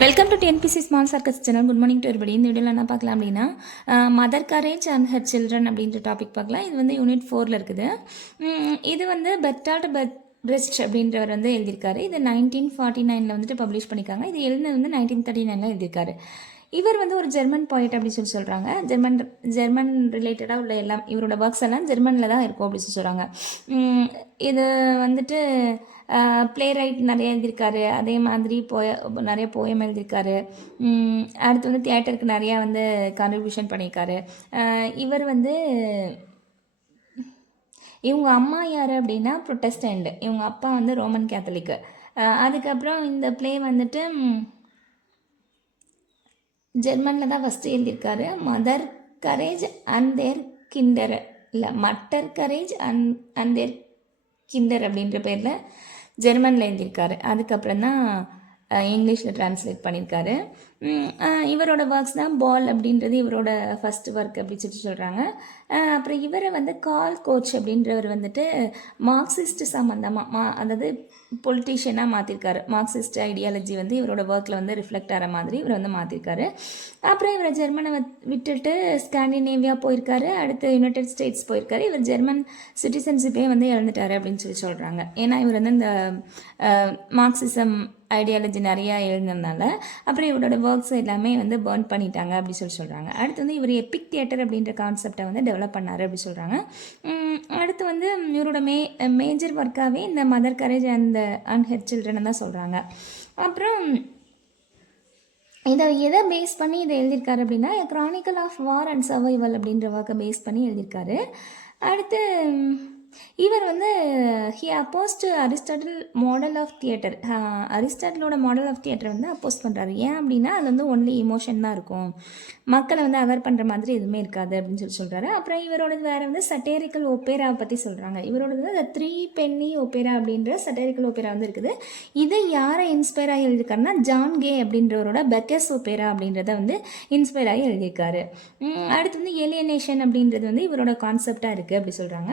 Welcome to TNPC small circus channel. Good morning to everybody. இந்த வீடியோவில் என்ன பார்க்கலாம் அப்படின்னா mother courage and her children அப்படின்ற டாபிக் பார்க்கலாம். இது வந்து யூனிட் 4ல் இருக்குது. இது வந்து பெர்டால்ட் பிரெஸ்ட் அப்படின்றவர் வந்து எழுதியிருக்காரு. இது 1949 வந்துட்டு பப்ளிஷ் பண்ணியிருக்காங்க. இது எழுதினது வந்து 1939 எழுதியிருக்காரு. இவர் வந்து ஒரு ஜெர்மன் பாயிண்ட் அப்படின்னு சொல்கிறாங்க. ஜெர்மன் ரிலேட்டடாக உள்ள எல்லாம் இவரோட ஒர்க்ஸ் எல்லாம் ஜெர்மனில் தான் இருக்கும் அப்படின்னு சொல்கிறாங்க. இது வந்துட்டு ப்ளே ரைட் நிறைய எழுதியிருக்காரு. அதே மாதிரி நிறைய போயம் எழுதியிருக்காரு. அடுத்து வந்து தியேட்டருக்கு நிறையா வந்து கான்ட்ரிபியூஷன் பண்ணியிருக்காரு. இவர் வந்து இவங்க அம்மா யார் அப்படின்னா ப்ரொட்டஸ்டண்ட், இவங்க அப்பா வந்து ரோமன் கேத்தலிக்கு. அதுக்கப்புறம் இந்த ப்ளே வந்துட்டு ஜெர்மனில் தான் ஃபஸ்ட்டு எழுதியிருக்காரு. Mother courage and their Kinder, இல்லை Mutter Courage and their Kinder அப்படின்ற பேரில் ஜெர்மனில் எழுதியிருக்காரு. அதுக்கப்புறம் தான் இங்கிலீஷில் ட்ரான்ஸ்லேட் பண்ணியிருக்காரு. இவரோட ஒர்க்ஸ் தான் பால் அப்படின்றது இவரோட ஃபஸ்ட் ஒர்க் அப்படின்னு சொல்கிறாங்க. அப்புறம் இவரை வந்து கால் கோச் அப்படின்றவர் வந்துட்டு மார்க்சிஸ்ட் சம்மந்தமாக அதாவது பொலிட்டீஷியனாக மாற்றிருக்காரு. மார்க்சிஸ்ட் ஐடியாலஜி வந்து இவரோட ஒர்க்கில் வந்து ரிஃப்ளெக்ட் ஆகிற மாதிரி இவர் வந்து மாற்றிருக்காரு. அப்புறம் இவர் ஜெர்மனை விட்டுட்டு ஸ்காண்டினேவியா போயிருக்காரு. அடுத்து யுனைடெட் ஸ்டேட்ஸ் போயிருக்காரு. இவர் ஜெர்மன் சிட்டிசன்ஷிப்பே வந்து இழந்துட்டார் அப்படின்னு சொல்கிறாங்க. ஏன்னா இவர் வந்து இந்த மார்க்சிசம் ஐடியாலஜி நிறையா எழுந்ததுனால அப்புறம் இவரோட ஒர்க்ஸ் எல்லாமே வந்து பர்ன் பண்ணிட்டாங்க அப்படி சொல்கிறாங்க. அடுத்து வந்து இவர் எபிக் தியேட்டர் அப்படின்ற கான்செப்டை வந்து டெவலப் பண்ணார் அப்படி சொல்கிறாங்க. அடுத்து வந்து இவரோட மேஜர் ஒர்க்காகவே இந்த mother courage and her children தான் சொல்கிறாங்க. அப்புறம் இதை எதை பேஸ் பண்ணி இதை எழுதியிருக்காரு அப்படின்னா chronicle of war and survival அப்படின்ற ஒர்க்கை பேஸ் பண்ணி எழுதியிருக்காரு. அடுத்து இவர் வந்து he opposed Aristotle model of theatre. அரிஸ்டாட்டிலோட மாடல் ஆஃப் தியேட்டர் வந்து அப்போஸ் பண்ணுறாரு. ஏன் அப்படின்னா அது வந்து ஒன்லி இமோஷன் தான் இருக்கும், மக்களை வந்து அவேர் பண்ணுற மாதிரி எதுவுமே இருக்காது அப்படின்னு சொல்கிறாரு. அப்புறம் இவரோடது வேறு வந்து சட்டேரிக்கல் ஒப்பேராவை பற்றி சொல்கிறாங்க. இவரோடது வந்து அந்த 3 penny ஒப்பேரா அப்படின்ற சட்டேரிக்கல் ஒப்பேரா வந்து இருக்குது. இதை யாரை இன்ஸ்பயர் ஆகி எழுதியிருக்காருன்னா ஜான் கே அப்படின்றவரோட பெக்கஸ் ஒப்பேரா அப்படின்றத வந்து இன்ஸ்பயர் ஆகி எழுதியிருக்காரு. அடுத்து வந்து ஏலியனேஷன் அப்படின்றது வந்து இவரோட கான்செப்டாக இருக்குது அப்படி சொல்கிறாங்க.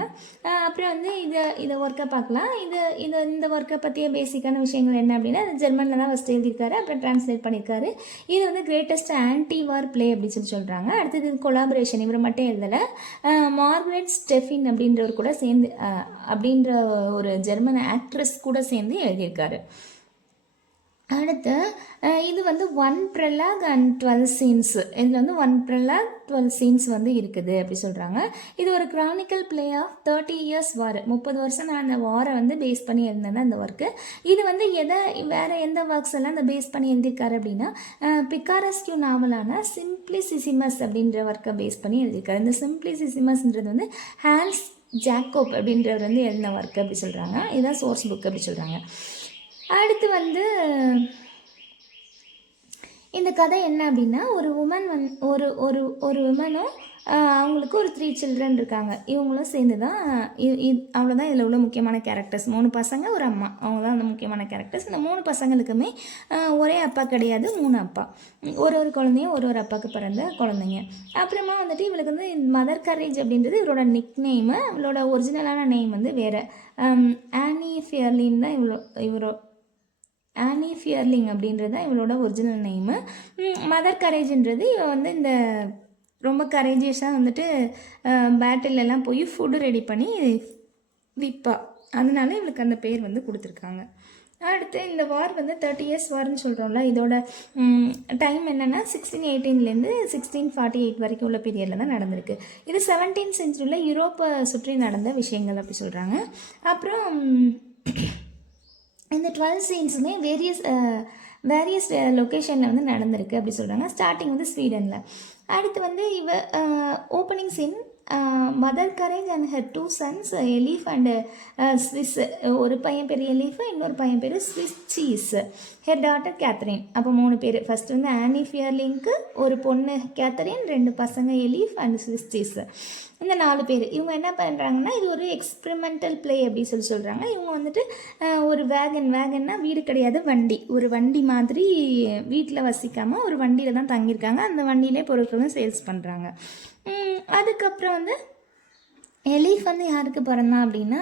அப்புறம் வந்து இதை ஒர்க்கை பார்க்கலாம். இந்த ஒர்க்கை பற்றிய பேசிக்கான விஷயங்கள் என்ன அப்படின்னா ஜெர்மனில் தான் ஃபஸ்ட்டு எழுதியிருக்காரு. அப்புறம் ட்ரான்ஸ்லேட் பண்ணியிருக்காரு. இது வந்து கிரேட்டஸ்ட் ஆன்டி வார் ப்ளே அப்படின்னு சொல்கிறாங்க. அடுத்தது கொலாபரேஷன் இவர் மட்டும் எழுதலை, மார்கரெட் ஸ்டெஃபின் அப்படின்றவர் கூட சேர்ந்து அப்படின்ற ஒரு ஜெர்மன் ஆக்ட்ரஸ் கூட சேர்ந்து எழுதியிருக்காரு. அடுத்து இது வந்து 1 prologue and 12 scenes. இதில் வந்து 1 prologue 12 scenes வந்து இருக்குது அப்படி சொல்கிறாங்க. இது ஒரு கிரானிக்கல் பிளே ஆஃப் 30 years வார், 30 வருஷம் நான் அந்த வாரை வந்து பேஸ் பண்ணி எழுந்தேன் அந்த ஒர்க்கு. இது வந்து வேறு எந்த ஒர்க்ஸ் எல்லாம் இந்த பேஸ் பண்ணி எழுதியிருக்காரு அப்படின்னா பிகாரஸ்கியூ நாவலான சிம்பிளிசிசிமஸ் அப்படின்ற ஒர்க்கை பேஸ் பண்ணி எழுதியிருக்காரு. இந்த சிம்பிளிசிசிமஸ்ன்றது வந்து ஹால்ஸ் ஜாக்கோப் அப்படின்றவர் வந்து எழுதின ஒர்க்கு அப்படி சொல்கிறாங்க. இதுதான் சோர்ஸ் புக் அப்படி சொல்கிறாங்க. அடுத்து வந்து இந்த கதை என்ன அப்படின்னா ஒரு உமன் ஒரு உமனும் அவங்களுக்கு ஒரு 3 children இருக்காங்க. இவங்களும் சேர்ந்து தான் அவ்வளோதான் இதில் உள்ள முக்கியமான கேரக்டர்ஸ். 3 பசங்க ஒரு அம்மா, அவங்க தான் அந்த முக்கியமான கேரக்டர்ஸ். இந்த 3 பசங்களுக்குமே ஒரே அப்பா கிடையாது, 3 அப்பா. ஒரு குழந்தையும் ஒரு அப்பாவுக்கு பிறந்த குழந்தைங்க. அப்புறமா வந்துட்டு இவளுக்கு வந்து மதர் கரேஜ் அப்படின்றது இவரோட நிக் நேமு. இவளோட ஒரிஜினலான நேம் வந்து வேறு ஆனி ஃபியர்லின் தான் ஆனி ஃபியர்லிங் அப்படின்றது தான் இவளோட ஒரிஜினல் நேமு. மதர் கரேஜ்ன்றது இவள் வந்து இந்த ரொம்ப கரேஜியஸாக வந்துட்டு பேட்டிலெல்லாம் போய் ஃபுட்டு ரெடி பண்ணி விற்பா, அதனால இவளுக்கு அந்த பேர் வந்து கொடுத்துருக்காங்க. அடுத்து இந்த வார் வந்து 30 years வார்னு சொல்கிறோம்ல, இதோட டைம் என்னென்னா 1618 1648 வரைக்கும் உள்ள பீரியடில் தான் நடந்திருக்கு. இது 17th century யூரோப்பை சுற்றி நடந்த விஷயங்கள் அப்படி சொல்கிறாங்க. அப்புறம் இந்த 12 scenesமே வேரியஸ் லொக்கேஷனில் வந்து நடந்திருக்கு அப்படி சொல்கிறாங்க. ஸ்டார்டிங் வந்து ஸ்வீடனில். அடுத்து வந்து opening scene Mother courage and her 2 sons Eilif and Swiss. ஒரு பையன் பேர் எலீஃப், இன்னொரு பையன் பேர் Swiss Cheese. Her daughter Catherine. அப்போ 3 பேர். ஃபஸ்ட்டு வந்து ஆனி ஃபியர்லிங்க்கு ஒரு பொண்ணு கேத்தரின், 2 பசங்க எலீஃப் அண்ட் ஸ்விஸ் சீஸ். இந்த 4 பேர் இவங்க என்ன பண்ணுறாங்கன்னா இது ஒரு எக்ஸ்பெரிமெண்டல் ப்ளே அப்படின்னு சொல்கிறாங்க. இவங்க வந்துட்டு ஒரு வேகன்னா வீடு கிடையாது, வண்டி, ஒரு வண்டி மாதிரி வீட்டில் வசிக்காமல் ஒரு வண்டியில் தான் தங்கியிருக்காங்க. அந்த வண்டியிலே பொருட்களும் சேல்ஸ் பண்ணுறாங்க. அதுக்கப்புறம் வந்து எலீஃப் வந்து யாருக்கு பிறந்தான் அப்படின்னா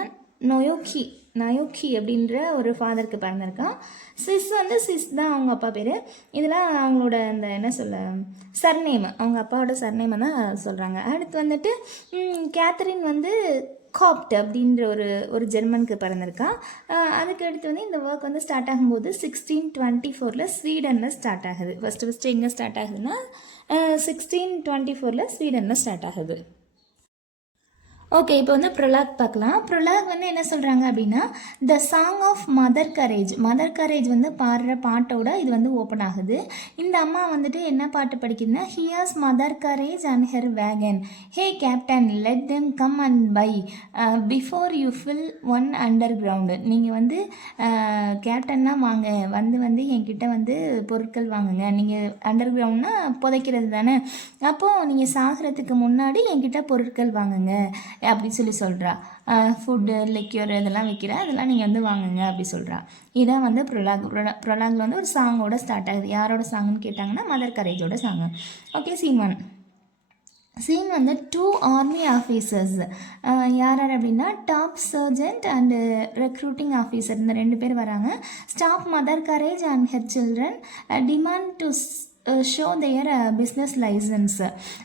நொயோக்கி நயோக்கி அப்படின்ற ஒரு ஃபாதருக்கு பிறந்திருக்கான். ஸ்விஸ் வந்து ஸ்விஸ் தான் அவங்க அப்பா பேர். இதெல்லாம் அவங்களோட அந்த என்ன சொல்ல சர்நேமு, அவங்க அப்பாவோட சர்நேமை தான் சொல்கிறாங்க. அடுத்து வந்துட்டு கேத்தரின் வந்து காப்ட் அப்படின்ற ஒரு ஜெர்மனுக்கு பிறந்திருக்கான். அதுக்கு அடுத்து வந்து இந்த ஒர்க் வந்து ஸ்டார்ட் ஆகும்போது 1624 ஸ்வீடனில் ஸ்டார்ட் ஆகுது. ஃபஸ்ட்டு எங்கே ஸ்டார்ட் ஆகுதுன்னா 1624 ஸ்வீடனில் ஸ்டார்ட் ஆகுது. ஓகே, இப்போ வந்து ப்ரொலாக் பார்க்கலாம். ப்ரொலாக் வந்து என்ன சொல்கிறாங்க அப்படின்னா, the song of mother courage. Mother courage வந்து பாடுற பாட்டோட இது வந்து ஓப்பன் ஆகுது. இந்த அம்மா வந்துட்டு என்ன பாட்டு படிக்குதுன்னா, here's Mother courage and her wagon, hey captain let them come and buy before you fill one under ground. நீங்கள் வந்து கேப்டன்லாம் வாங்க, வந்து என்கிட்ட வந்து பொருட்கள் வாங்குங்க. நீங்கள் அண்டர் கிரவுண்ட்னா புதைக்கிறது தானே, அப்போது நீங்கள் சாகிறதுக்கு முன்னாடி என்கிட்ட பொருட்கள் வாங்குங்க அப்படி சொல்லி சொல்கிறா. ஃபுட்டு லிக்யூர் இதெல்லாம் விற்கிற அதெல்லாம் நீங்கள் வந்து வாங்குங்க அப்படி சொல்கிறா. இதான் வந்து ப்ரொலாகில் வந்து ஒரு சாங்கோட ஸ்டார்ட் ஆகுது. யாரோட சாங்குன்னு கேட்டாங்கன்னா மதர் கரேஜோட சாங்கு. ஓகே, சீன் வந்து 2 ஆர்மி ஆஃபீஸர்ஸ். யார் அப்படின்னா top sergeant and recruiting officer, இந்த 2 பேர் வராங்க. Stop mother courage and her children demand to show their business license.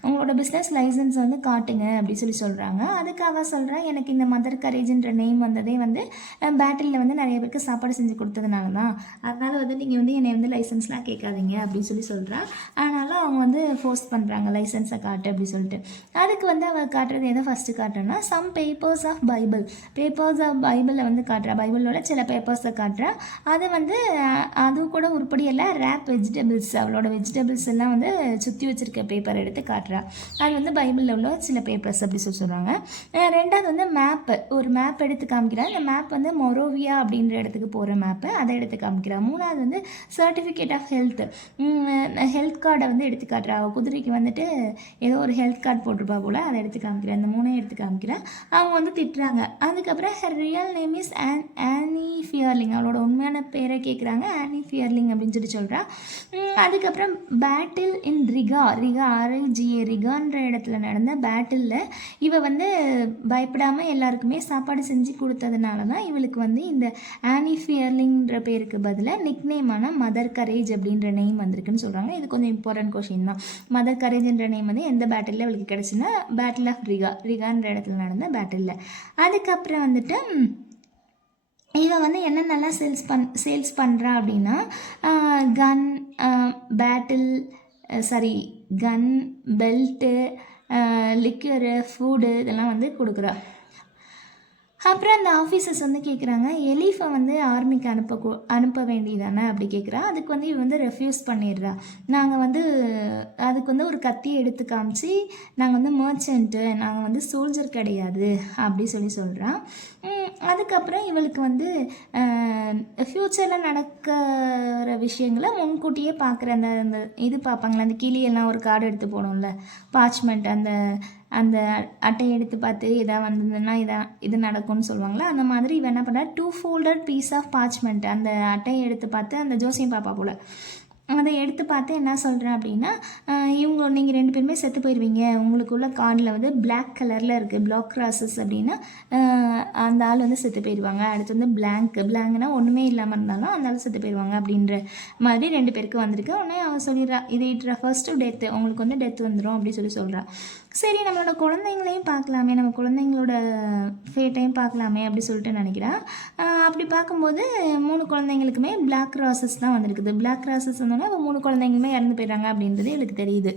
உங்களோட பிஸ்னஸ் லைசன்ஸ் வந்து காட்டுங்க அப்படி சொல்லி சொல்கிறாங்க. அதுக்காக சொல்கிறேன், எனக்கு இந்த மதர் கரேஜ்ன்ற நேம் வந்ததே வந்து பேட்டிலில் வந்து நிறைய பேருக்கு சாப்பாடு செஞ்சு கொடுத்ததுனால தான். அதனால் வந்து நீங்கள் வந்து என்னை வந்து லைசன்ஸ்லாம் கேட்காதீங்க அப்படின்னு சொல்லி சொல்கிறேன். அதனால் அவங்க வந்து ஃபோர்ஸ் பண்ணுறாங்க லைசன்ஸை காட்டு அப்படி சொல்லிட்டு. அதுக்கு வந்து அவள் காட்டுறது எதை ஃபஸ்ட்டு காட்டுறேன்னா சம் பேப்பர்ஸ் ஆஃப் பைபிளில் வந்து காட்டுறா. பைபிளோட சில பேப்பர்ஸை காட்டுறா. அது வந்து அது கூட உருப்படியெல்லாம் ரேப் வெஜிடபிள்ஸ், அவளோட வெஜிடபிள்ஸ் எல்லாம் வந்து சுற்றி வச்சுருக்க பேப்பர் எடுத்து காட்டுறா. அது வந்து பைபிளில் உள்ள சில பேப்பர்ஸ் அப்படி சொல்கிறாங்க. ரெண்டாவது வந்து ஒரு மேப் எடுத்து காமிக்கிறேன். இந்த மேப் வந்து மொரோவியா அப்படின்ற இடத்துக்கு போகிற மேப்பு, அதை எடுத்து காமிக்கிறா. மூணாவது வந்து சர்டிஃபிகேட் ஆஃப் ஹெல்த் கார்டை வந்து எடுத்து காட்டுறா. அவள் குதிரைக்கு வந்துட்டு ஏதோ ஒரு ஹெல்த் கார்டு போட்டிருப்பா போல், அதை எடுத்து காமிக்கிறேன். இந்த 3 எடுத்து காமிக்கிறேன். அவங்க வந்து திட்டுறாங்க. அதுக்கப்புறம் ஹர் ரியல் நேம் இஸ் ஆனி ஃபியர்லிங், அவளோட உண்மையான பேரை கேட்குறாங்க. ஆனி ஃபியர்லிங் அப்படின்னு சொல்லி சொல்கிறா. அதுக்கப்புறம் பேட்டில் இன் ரிகா ரிகான்ற இடத்துல நடந்த பேட்டிலில் இவ வந்து பயப்படாமல் எல்லாருக்குமே சாப்பாடு செஞ்சு கொடுத்ததுனால தான் இவளுக்கு வந்து இந்த ஆனி ஃபியர்லிங்ன்ற பேருக்கு பதிலாக நிக்நேமான மதர் கரேஜ் அப்படின்ற நேம் வந்திருக்குன்னு சொல்கிறாங்க. இது கொஞ்சம் இம்பார்ட்டன்ட் கொஷின் தான். மதர் கரேஜ்ன்ற நேம் வந்து எந்த பேட்டிலில் அவளுக்கு கிடச்சுன்னா பேட்டில் ஆஃப் ரிகான்ற இடத்துல நடந்த பேட்டிலில். அதுக்கப்புறம் வந்துட்டு இவன் வந்து என்னென்னலாம் சேல்ஸ் பண்ணுறா அப்படின்னா கன், பெல்ட்டு, லிக்யூரு, ஃபுட்டு இதெல்லாம் வந்து கொடுக்குறா. அப்புறம் அந்த ஆஃபீஸர்ஸ் வந்து கேட்குறாங்க, எலீஃபை வந்து ஆர்மிக்கு அனுப்ப வேண்டியதானே அப்படி கேட்குறா. அதுக்கு வந்து இவ வந்து ரெஃப்யூஸ் பண்ணிடுறா. நாங்கள் வந்து அதுக்கு வந்து ஒரு கத்தியை எடுத்து காமிச்சு, நாங்கள் வந்து மர்ச்சன்ட்டு, நாங்கள் வந்து சோல்ஜர் கிடையாது அப்படி சொல்கிறா. அதுக்கப்புறம் இவளுக்கு வந்து ஃப்யூச்சரில் நடக்கிற விஷயங்களை முன்கூட்டியே பார்க்குற அந்த இது பார்ப்பாங்களே, அந்த கிளியெல்லாம் ஒரு கார்டு எடுத்து போகணும்ல, பார்ச்மெண்ட், அந்த அட்டையை எடுத்து பார்த்து இதாக வந்ததுன்னா இது நடக்கும்னு சொல்லுவாங்களே, அந்த மாதிரி இவன் என்ன பண்ணுறா, 2 folded பீஸ் ஆஃப் பார்ச்மெண்ட், அந்த அட்டையை எடுத்து பார்த்து அந்த ஜோசியம் பாப்பா போல் அதை எடுத்து பார்த்து என்ன சொல்கிறேன் அப்படின்னா, நீங்கள் 2 பேருமே செத்து போயிடுவீங்க, உங்களுக்குள்ள கார்டில் வந்து பிளாக் கலரில் இருக்குது, பிளாக் கிராசஸ் அப்படின்னா அந்த ஆள் வந்து செத்து போயிடுவாங்க. அடுத்து வந்து பிளாங்க்னா ஒன்றுமே இல்லாமல் இருந்தாலும் அந்த ஆள் செத்து போயிடுவாங்க அப்படின்ற மாதிரி 2 பேருக்கு வந்திருக்கு. உடனே அவன் சொல்லிடுறா, இது ரெஃபர்ஸ் டு டெத்து, உங்களுக்கு வந்து டெத் வந்துடும் அப்படி சொல்கிறா. சரி, நம்மளோட குழந்தைங்களையும் பார்க்கலாமே, நம்ம குழந்தைங்களோட ஃபேட்டையும் பார்க்கலாமே அப்படி சொல்லிட்டு நினைக்கிறேன். அப்படி பார்க்கும்போது 3 குழந்தைங்களுக்குமே பிளாக் கிராசஸ் தான் வந்திருக்குது. பிளாக் கிராசஸ் வந்தோடனே 3 குழந்தைங்களுமே இறந்து போயிடுறாங்க அப்படின்றது எனக்கு தெரியுது.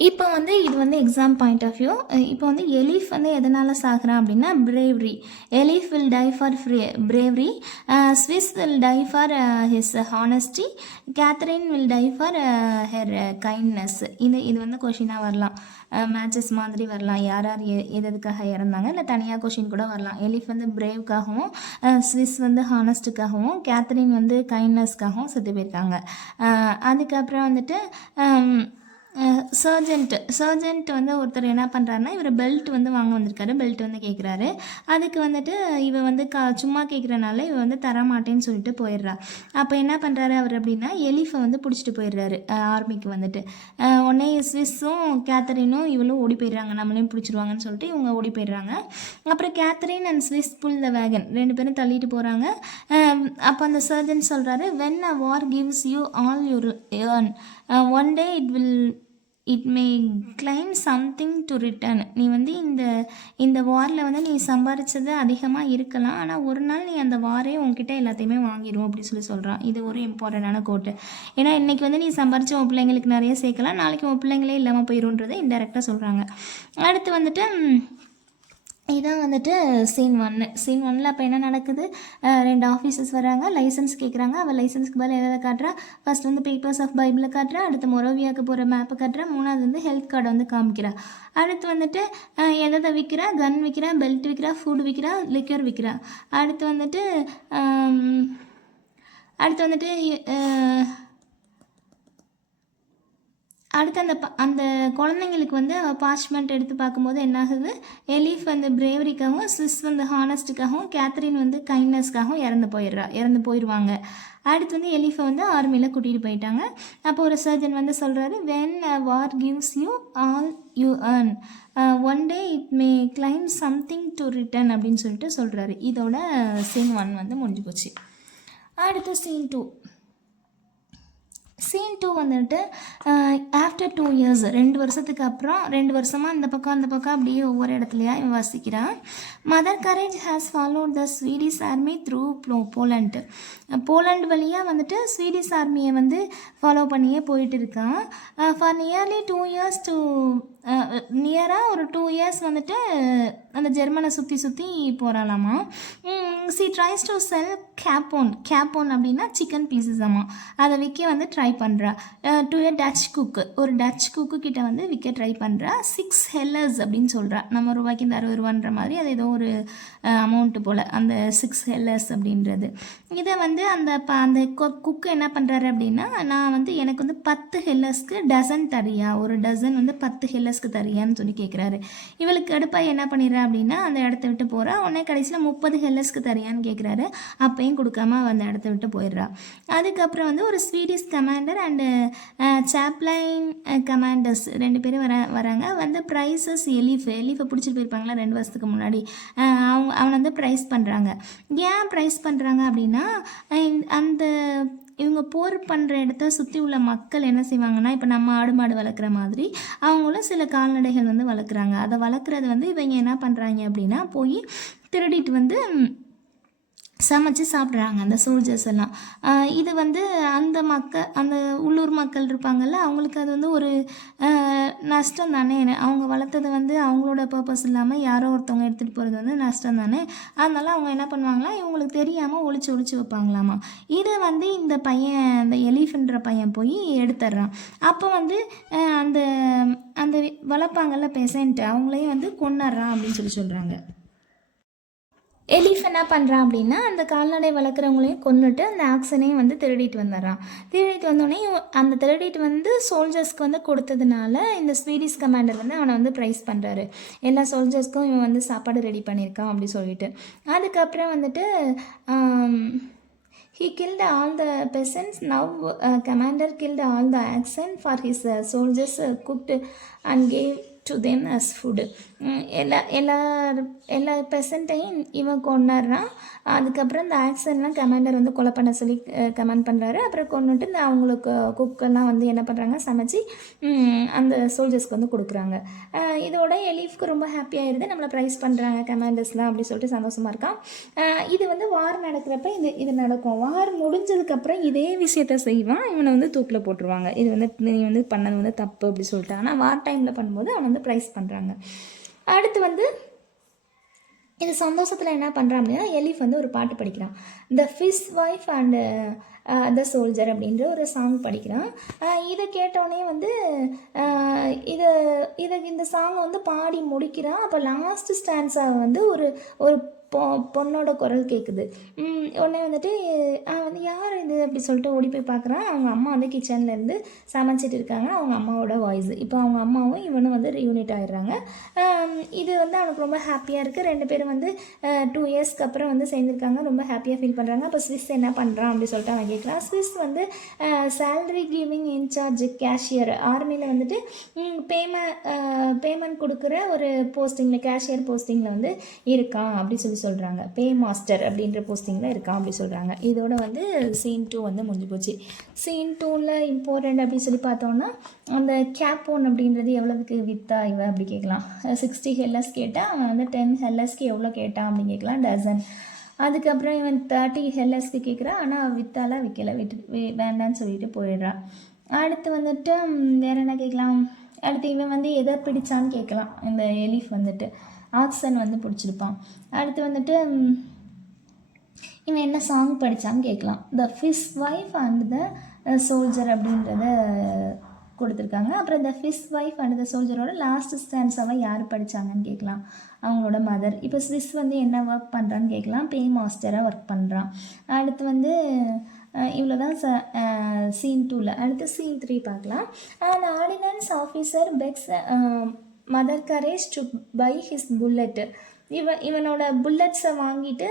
இப்போ வந்து இது வந்து எக்ஸாம் பாயிண்ட் ஆஃப் வியூ. இப்போ வந்து எலீஃப் வந்து எதனால் சாகுறான் அப்படின்னா bravery. Eilif will die for bravery, Swiss will die for his honesty, Catherine will die for her kindness. இது வந்து கொஷினாக வரலாம், மேட்சஸ் மாதிரி வரலாம், யார் எதுக்காக இறந்தாங்க, இல்லை தனியாக கொஷின் கூட வரலாம். எலீஃப் வந்து பிரேவ்காகவும், ஸ்விஸ் வந்து ஹானஸ்ட்டுக்காகவும், கேத்தரின் வந்து கைண்ட்னஸ்க்காகவும் செத்து போயிருக்காங்க. அதுக்கப்புறம் வந்துட்டு சர்ஜென்ட் வந்து ஒருத்தர் என்ன பண்ணுறாருன்னா, இவர் பெல்ட் வந்து வாங்க வந்திருக்காரு. பெல்ட் வந்து கேட்குறாரு. அதுக்கு வந்துட்டு இவ வந்து சும்மா கேட்குறனால இவ வந்து தரமாட்டேன்னு சொல்லிட்டு போயிடுறா. அப்போ என்ன பண்ணுறாரு அவர் அப்படின்னா, எலிஃபை வந்து பிடிச்சிட்டு போயிடுறாரு ஆர்மிக்கு வந்துட்டு. உடனே ஸ்விஸ்ஸும் கேத்தரினும் இவளும் ஓடி போயிடுறாங்க, நம்மளையும் பிடிச்சிருவாங்கன்னு சொல்லிட்டு இவங்க ஓடி போயிடுறாங்க. அப்புறம் Catherine and Swiss pull the wagon, 2 பேரும் தள்ளிட்டு போகிறாங்க. அப்போ அந்த சர்ஜன் சொல்கிறாரு, when a war gives you all your earn one day it may claim something to return. நீ வந்து இந்த வாரில் வந்து நீ சம்பாரித்தது அதிகமாக இருக்கலாம், ஆனால் ஒரு நாள் நீ அந்த வாரே உங்ககிட்ட எல்லாத்தையுமே வாங்கிடும் அப்படின்னு சொல்கிறான். இது ஒரு இம்பார்ட்டண்டான கோட்டு. ஏன்னா இன்றைக்கி வந்து நீ சம்பாரித்து உன் பிள்ளைங்களுக்கு நிறைய சேர்க்கலாம், நாளைக்கு உன் பிள்ளைங்களே இல்லாமல் போயிடும்ன்றதை இன்டெரக்டாக சொல்கிறாங்க. அடுத்து வந்துட்டு இதான் வந்துட்டு சீன் 1. அப்போ என்ன நடக்குது, 2 ஆஃபீஸர்ஸ் வராங்க, லைசன்ஸ் கேட்குறாங்க. அவள் லைசன்ஸ்க்கு பதில் எதை காட்டுறா, ஃபர்ஸ்ட் வந்து பேப்பர்ஸ் ஆஃப் பைபிளை காட்டுறா, அடுத்து மொரோவியாவுக்கு போகிற மேப்பை காட்டுறா, 3வது வந்து ஹெல்த் கார்டை வந்து காமிக்கிறா. அடுத்து வந்துட்டு எதை விற்கிறா, கன் விற்கிறா, பெல்ட் விற்கிறா, ஃபுட் விற்கிறா, லிக்கர் விற்கிறா. அடுத்து வந்துட்டு அந்த குழந்தைங்களுக்கு வந்து பார்ச்மெண்ட் எடுத்து பார்க்கும்போது என்னாகுது, எலிஃப் வந்து பிரேவரிக்காகவும், ஸ்விஸ் வந்து ஹானஸ்ட்டுக்காகவும், கேத்தரின் வந்து கைண்ட்னஸ்க்காகவும் இறந்து போயிடுவாங்க. அடுத்து வந்து எலிஃபை வந்து ஆர்மியில் கூட்டிகிட்டு போயிட்டாங்க. அப்போ ஒரு சர்ஜன் வந்து சொல்கிறாரு, when war gives you all you earn one day it may claim something to return அப்படின்னு சொல்லிட்டு சொல்கிறாரு. இதோட சீன் 1 வந்து முடிஞ்சு போச்சு. அடுத்து சீன் 2 வந்துட்டு ஆஃப்டர் 2 இயர்ஸ், 2 வருஷத்துக்கு அப்புறம், 2 வருஷமாக இந்த பக்கம் அந்த பக்கம் அப்படியே ஒவ்வொரு இடத்துலையா இவன் வசிக்கிறான். Mother Courage has followed the Swedish army through Poland வழியாக வந்துட்டு ஸ்வீடிஷ் ஆர்மியை வந்து ஃபாலோ பண்ணியே போயிட்டு இருக்கான். ஃபார் நியர்லி 2 இயர்ஸ் நியராக ஒரு 2 இயர்ஸ் வந்துட்டு அந்த ஜெர்மனை சுற்றி போகிறாளாமா. C tries to sell Gaboon அப்படின்னா சிக்கன் பீசஸ் ஆமா, அதை விற்க வந்து ட்ரை பண்ணுறா. டு எ ஒரு டச் குக்கு கிட்ட வந்து விற்க ட்ரை பண்ணுறா. 6 ஹெல்லர்ஸ் அப்படின்னு சொல்கிறா. நம்ம ரூபாய்க்கு இந்த 60 ரூபான்ற மாதிரி அது ஏதோ ஒரு அமௌண்ட்டு போல் அந்த 6 ஹெல்லர்ஸ் அப்படின்றது. இதை வந்து அந்த குக்கு என்ன பண்ணுறாரு அப்படின்னா, நான் வந்து எனக்கு வந்து 10 ஹெல்லர்ஸ்க்கு டசன் தரியா, ஒரு டசன் வந்து 10 ஹெல்லர்ஸ்க்கு தரியான்னு சொல்லி கேட்குறாரு. இவளுக்கு அடுப்பாக என்ன பண்ணிடுறா அப்படின்னா அந்த இடத்த விட்டு போகிறா. உடனே கடைசியில் 30 ஹெல்லர்ஸ்க்கு தரியான்னு கேட்குறாரு. அப்பையும் கொடுக்காம அந்த இடத்த விட்டு போயிடுறா. அதுக்கப்புறம் வந்து ஒரு ஸ்வீடிஷ் கமாண்டர் அண்டு சாப்லைன் கமாண்டர்ஸ் 2 பேரும் வராங்க. வந்து ப்ரைஸஸ் எலிஃபை பிடிச்சிட்டு போயிருப்பாங்களா 2 வருஷத்துக்கு முன்னாடி, அவனை வந்து ப்ரைஸ் பண்ணுறாங்க. ஏன் ப்ரைஸ் பண்ணுறாங்க அப்படின்னா, அந்த இவங்க போர் பண்ணுற இடத்த சுற்றி உள்ள மக்கள் என்ன செய்வாங்கன்னா, இப்போ நம்ம ஆடு மாடு வளர்க்குற மாதிரி அவங்களும் சில கால்நடைகள் வந்து வளர்க்குறாங்க. அதை வளர்க்குறது வந்து இவங்க என்ன பண்ணுறாங்க அப்படின்னா, போய் திருடிட்டு வந்து சமைச்சு சாப்பிட்றாங்க அந்த சோல்ஜர்ஸ் எல்லாம். இது வந்து அந்த உள்ளூர் மக்கள் இருப்பாங்கள்ல, அவங்களுக்கு அது வந்து ஒரு நஷ்டம் தானே. அவங்க வளர்த்தது வந்து அவங்களோட பர்பஸ் இல்லாமல் யாரோ ஒருத்தவங்க எடுத்துகிட்டு போகிறது வந்து நஷ்டம் தானே. அதனால அவங்க என்ன பண்ணுவாங்களா, இவங்களுக்கு தெரியாமல் ஒளிச்சு வைப்பாங்களாமா. இதை வந்து இந்த எலிஃபன்ற பையன் போய் எடுத்துடுறான். அப்போ வந்து அந்த வளர்ப்பாங்கள்ல பெசன்ட், அவங்களையும் வந்து கொன்னுடுறான் அப்படின்னு சொல்கிறாங்க. எலிஃப் என்ன பண்ணுறான் அப்படின்னா, அந்த கால்நடை வளர்க்குறவங்களையும் கொன்னுட்டு அந்த ஆக்சனையும் வந்து திருடிட்டு வந்துடுறான். திருடிட்டு வந்தோடனே அந்த திருடிட்டு வந்து சோல்ஜர்ஸ்க்கு வந்து கொடுத்ததுனால இந்த ஸ்வீடிஷ் கமாண்டர் வந்து அவனை வந்து ப்ரைஸ் பண்ணுறாரு. எல்லா சோல்ஜர்ஸ்க்கும் இவன் வந்து சாப்பாடு ரெடி பண்ணியிருக்கான் அப்படி சொல்லிட்டு. அதுக்கப்புறம் வந்துட்டு he killed all the peasants. Now commander killed all the oxen for his soldiers, cooked and gave to them as food. எல்லா பெசண்ட்டையும் இவன் கொண்டாடுறான். அதுக்கப்புறம் இந்த ஆக்சன்லாம் கமாண்டர் வந்து கொலை பண்ண சொல்லி கமெண்ட் பண்ணுறாரு. அப்புறம் கொண்டுட்டு இந்த அவங்களுக்கு குக்கெல்லாம் வந்து என்ன பண்ணுறாங்க, சமைச்சு அந்த சோல்ஜர்ஸ்க்கு வந்து கொடுக்குறாங்க. இதோட எலீஃப்க்கு ரொம்ப ஹாப்பியாகிடுது, நம்மளை ப்ரைஸ் பண்ணுறாங்க கமாண்டர்ஸ்லாம் அப்படி சொல்லிட்டு சந்தோஷமாக இருக்கான். இது வந்து வார் நடக்கிறப்ப இது நடக்கும். வார் முடிஞ்சதுக்கப்புறம் இதே விஷயத்த செய்வான், இவனை வந்து தூக்கில் போட்டுருவாங்க. இது வந்து நீ வந்து பண்ணது வந்து தப்பு அப்படி சொல்லிட்டு. ஆனால் வார் டைமில் பண்ணும்போது அவனை வந்து ப்ரைஸ் பண்ணுறாங்க. அடுத்து வந்து இது சந்தோஷத்தில் என்ன பண்ணுறான் அப்படின்னா, எலிஃப் வந்து ஒரு பாட்டு படிக்கிறான். த fish wife and the soldier அப்படின்ற ஒரு சாங் படிக்கிறான். இதை கேட்டோடனே வந்து இந்த சாங்கை வந்து பாடி முடிக்கிறான். அப்போ லாஸ்ட் ஸ்டான்ஸாக வந்து ஒரு பொண்ணோட குரல் கேட்குது. உடனே வந்துட்டு வந்து யார் இது அப்படி சொல்லிட்டு ஓடி போய் பார்க்குறான். அவங்க அம்மா வந்து கிச்சன்லேருந்து சமைச்சிட்டு இருக்காங்க. அவங்க அம்மாவோட வாய்ஸ். இப்போ அவங்க அம்மாவும் இவனும் வந்து ரியூனிட் ஆகிடுறாங்க. இது வந்து அவனுக்கு ரொம்ப ஹாப்பியாக இருக்குது. 2 பேரும் வந்து 2 இயர்ஸ்க்கு அப்புறம் வந்து சேர்ந்துருக்காங்க. ரொம்ப ஹாப்பியாக ஃபீல் பண்ணுறாங்க. அப்போ ஸ்விஸ் என்ன பண்ணுறான் அப்படி சொல்லிட்டு அவன் கேட்குறான். ஸ்விஸ் வந்து சேலரி கிவிங் இன்சார்ஜ் கேஷியர், ஆர்மியில் வந்துட்டு பேமெண்ட் கொடுக்குற ஒரு போஸ்டிங்கில், கேஷியர் போஸ்டிங்கில் வந்து இருக்கான் அப்படி சொல்கிறாங்க. பே மாஸ்டர் அப்படின்ற போஸ்டிங்கில் இருக்கான் அப்படி சொல்கிறாங்க. இதோட வந்து சீன் 2 வந்து முடிஞ்சு போச்சு. சீன் 2ல் இம்பார்ட்டண்ட் அப்படின்னு சொல்லி பார்த்தோன்னா, அந்த கேப்போன் அப்படின்றது எவ்வளவுக்கு விற்றா இவ அப்படி கேட்கலாம். 60 ஹெல்லஸ் கேட்டால் அவன் வந்து 10 ஹெல்லஸ்க்கு எவ்வளோ கேட்டான் அப்படின்னு கேட்கலாம், டசன். அதுக்கப்புறம் இவன் 30 ஹெல்லஸ்க்கு கேட்குறான். ஆனால் விற்றாலாம் விற்கலை, வேண்டான்னு சொல்லிட்டு போயிடுறான். அடுத்து வந்துட்டு வேறு என்ன கேட்கலாம். அடுத்து இவன் வந்து எதை பிடிச்சான்னு கேட்கலாம். இந்த எலிஃப் வந்துட்டு ஆக்சன் வந்து பிடிச்சிருப்பான். அடுத்து வந்துட்டு இவன் என்ன சாங் படித்தான்னு கேட்கலாம். The fishwife and the soldier அப்படின்றத கொடுத்துருக்காங்க. அப்புறம் இந்த ஃபிஷ் ஒய்ஃப் அண்ட் த சோல்ஜரோட லாஸ்ட் ஸ்டான்ஸாவை யார் படித்தாங்கன்னு கேட்கலாம், அவங்களோட மதர். இப்போ ஸ்விஸ் வந்து என்ன ஒர்க் பண்ணுறான்னு கேட்கலாம், பே மாஸ்டராக ஒர்க் பண்ணுறான். அடுத்து வந்து இவ்வளோ தான் சீன் 2ல். அடுத்து சீன் 3 பார்க்கலாம். அந்த ordnance officer begs mother courage to buy his bullet. இவனோட புல்லட்ஸை வாங்கிட்டு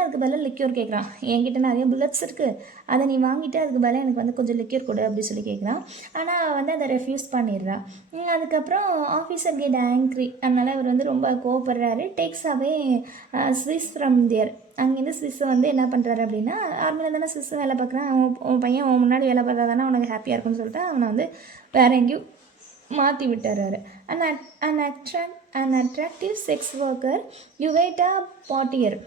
அதுக்கு பதிலாக லிக்யூர் கேட்குறான். என்கிட்ட நிறைய புல்லட்ஸ் இருக்குது, அதை நீ வாங்கிட்டு அதுக்கு பதிலாக எனக்கு வந்து கொஞ்சம் லிக்யூர் கொடு அப்படி சொல்லி கேட்குறான். ஆனால் வந்து அதை ரெஃப்யூஸ் பண்ணிடுறான். அதுக்கப்புறம் ஆஃபீஸர் கெட் ஆங்க்ரி, அதனால் அவர் வந்து ரொம்ப கோவப்படுறாரு. Takes away Swiss from there. அங்கேருந்து ஸ்விஸ்ஸை வந்து என்ன பண்ணுறாரு அப்படின்னா, ஆர்மியில் தானே ஸ்விஸ் வேலை பார்க்குறான், உன் பையன் உன் முன்னாடி வேலை பார்த்தா தானே உனக்கு ஹாப்பியாக இருக்குன்னு சொல்லிட்டு அவனை வந்து வேற எங்கேயும் மாற்றி விட்டுறாரு. an attractive sex worker யுவைட்டா பாட்டியர்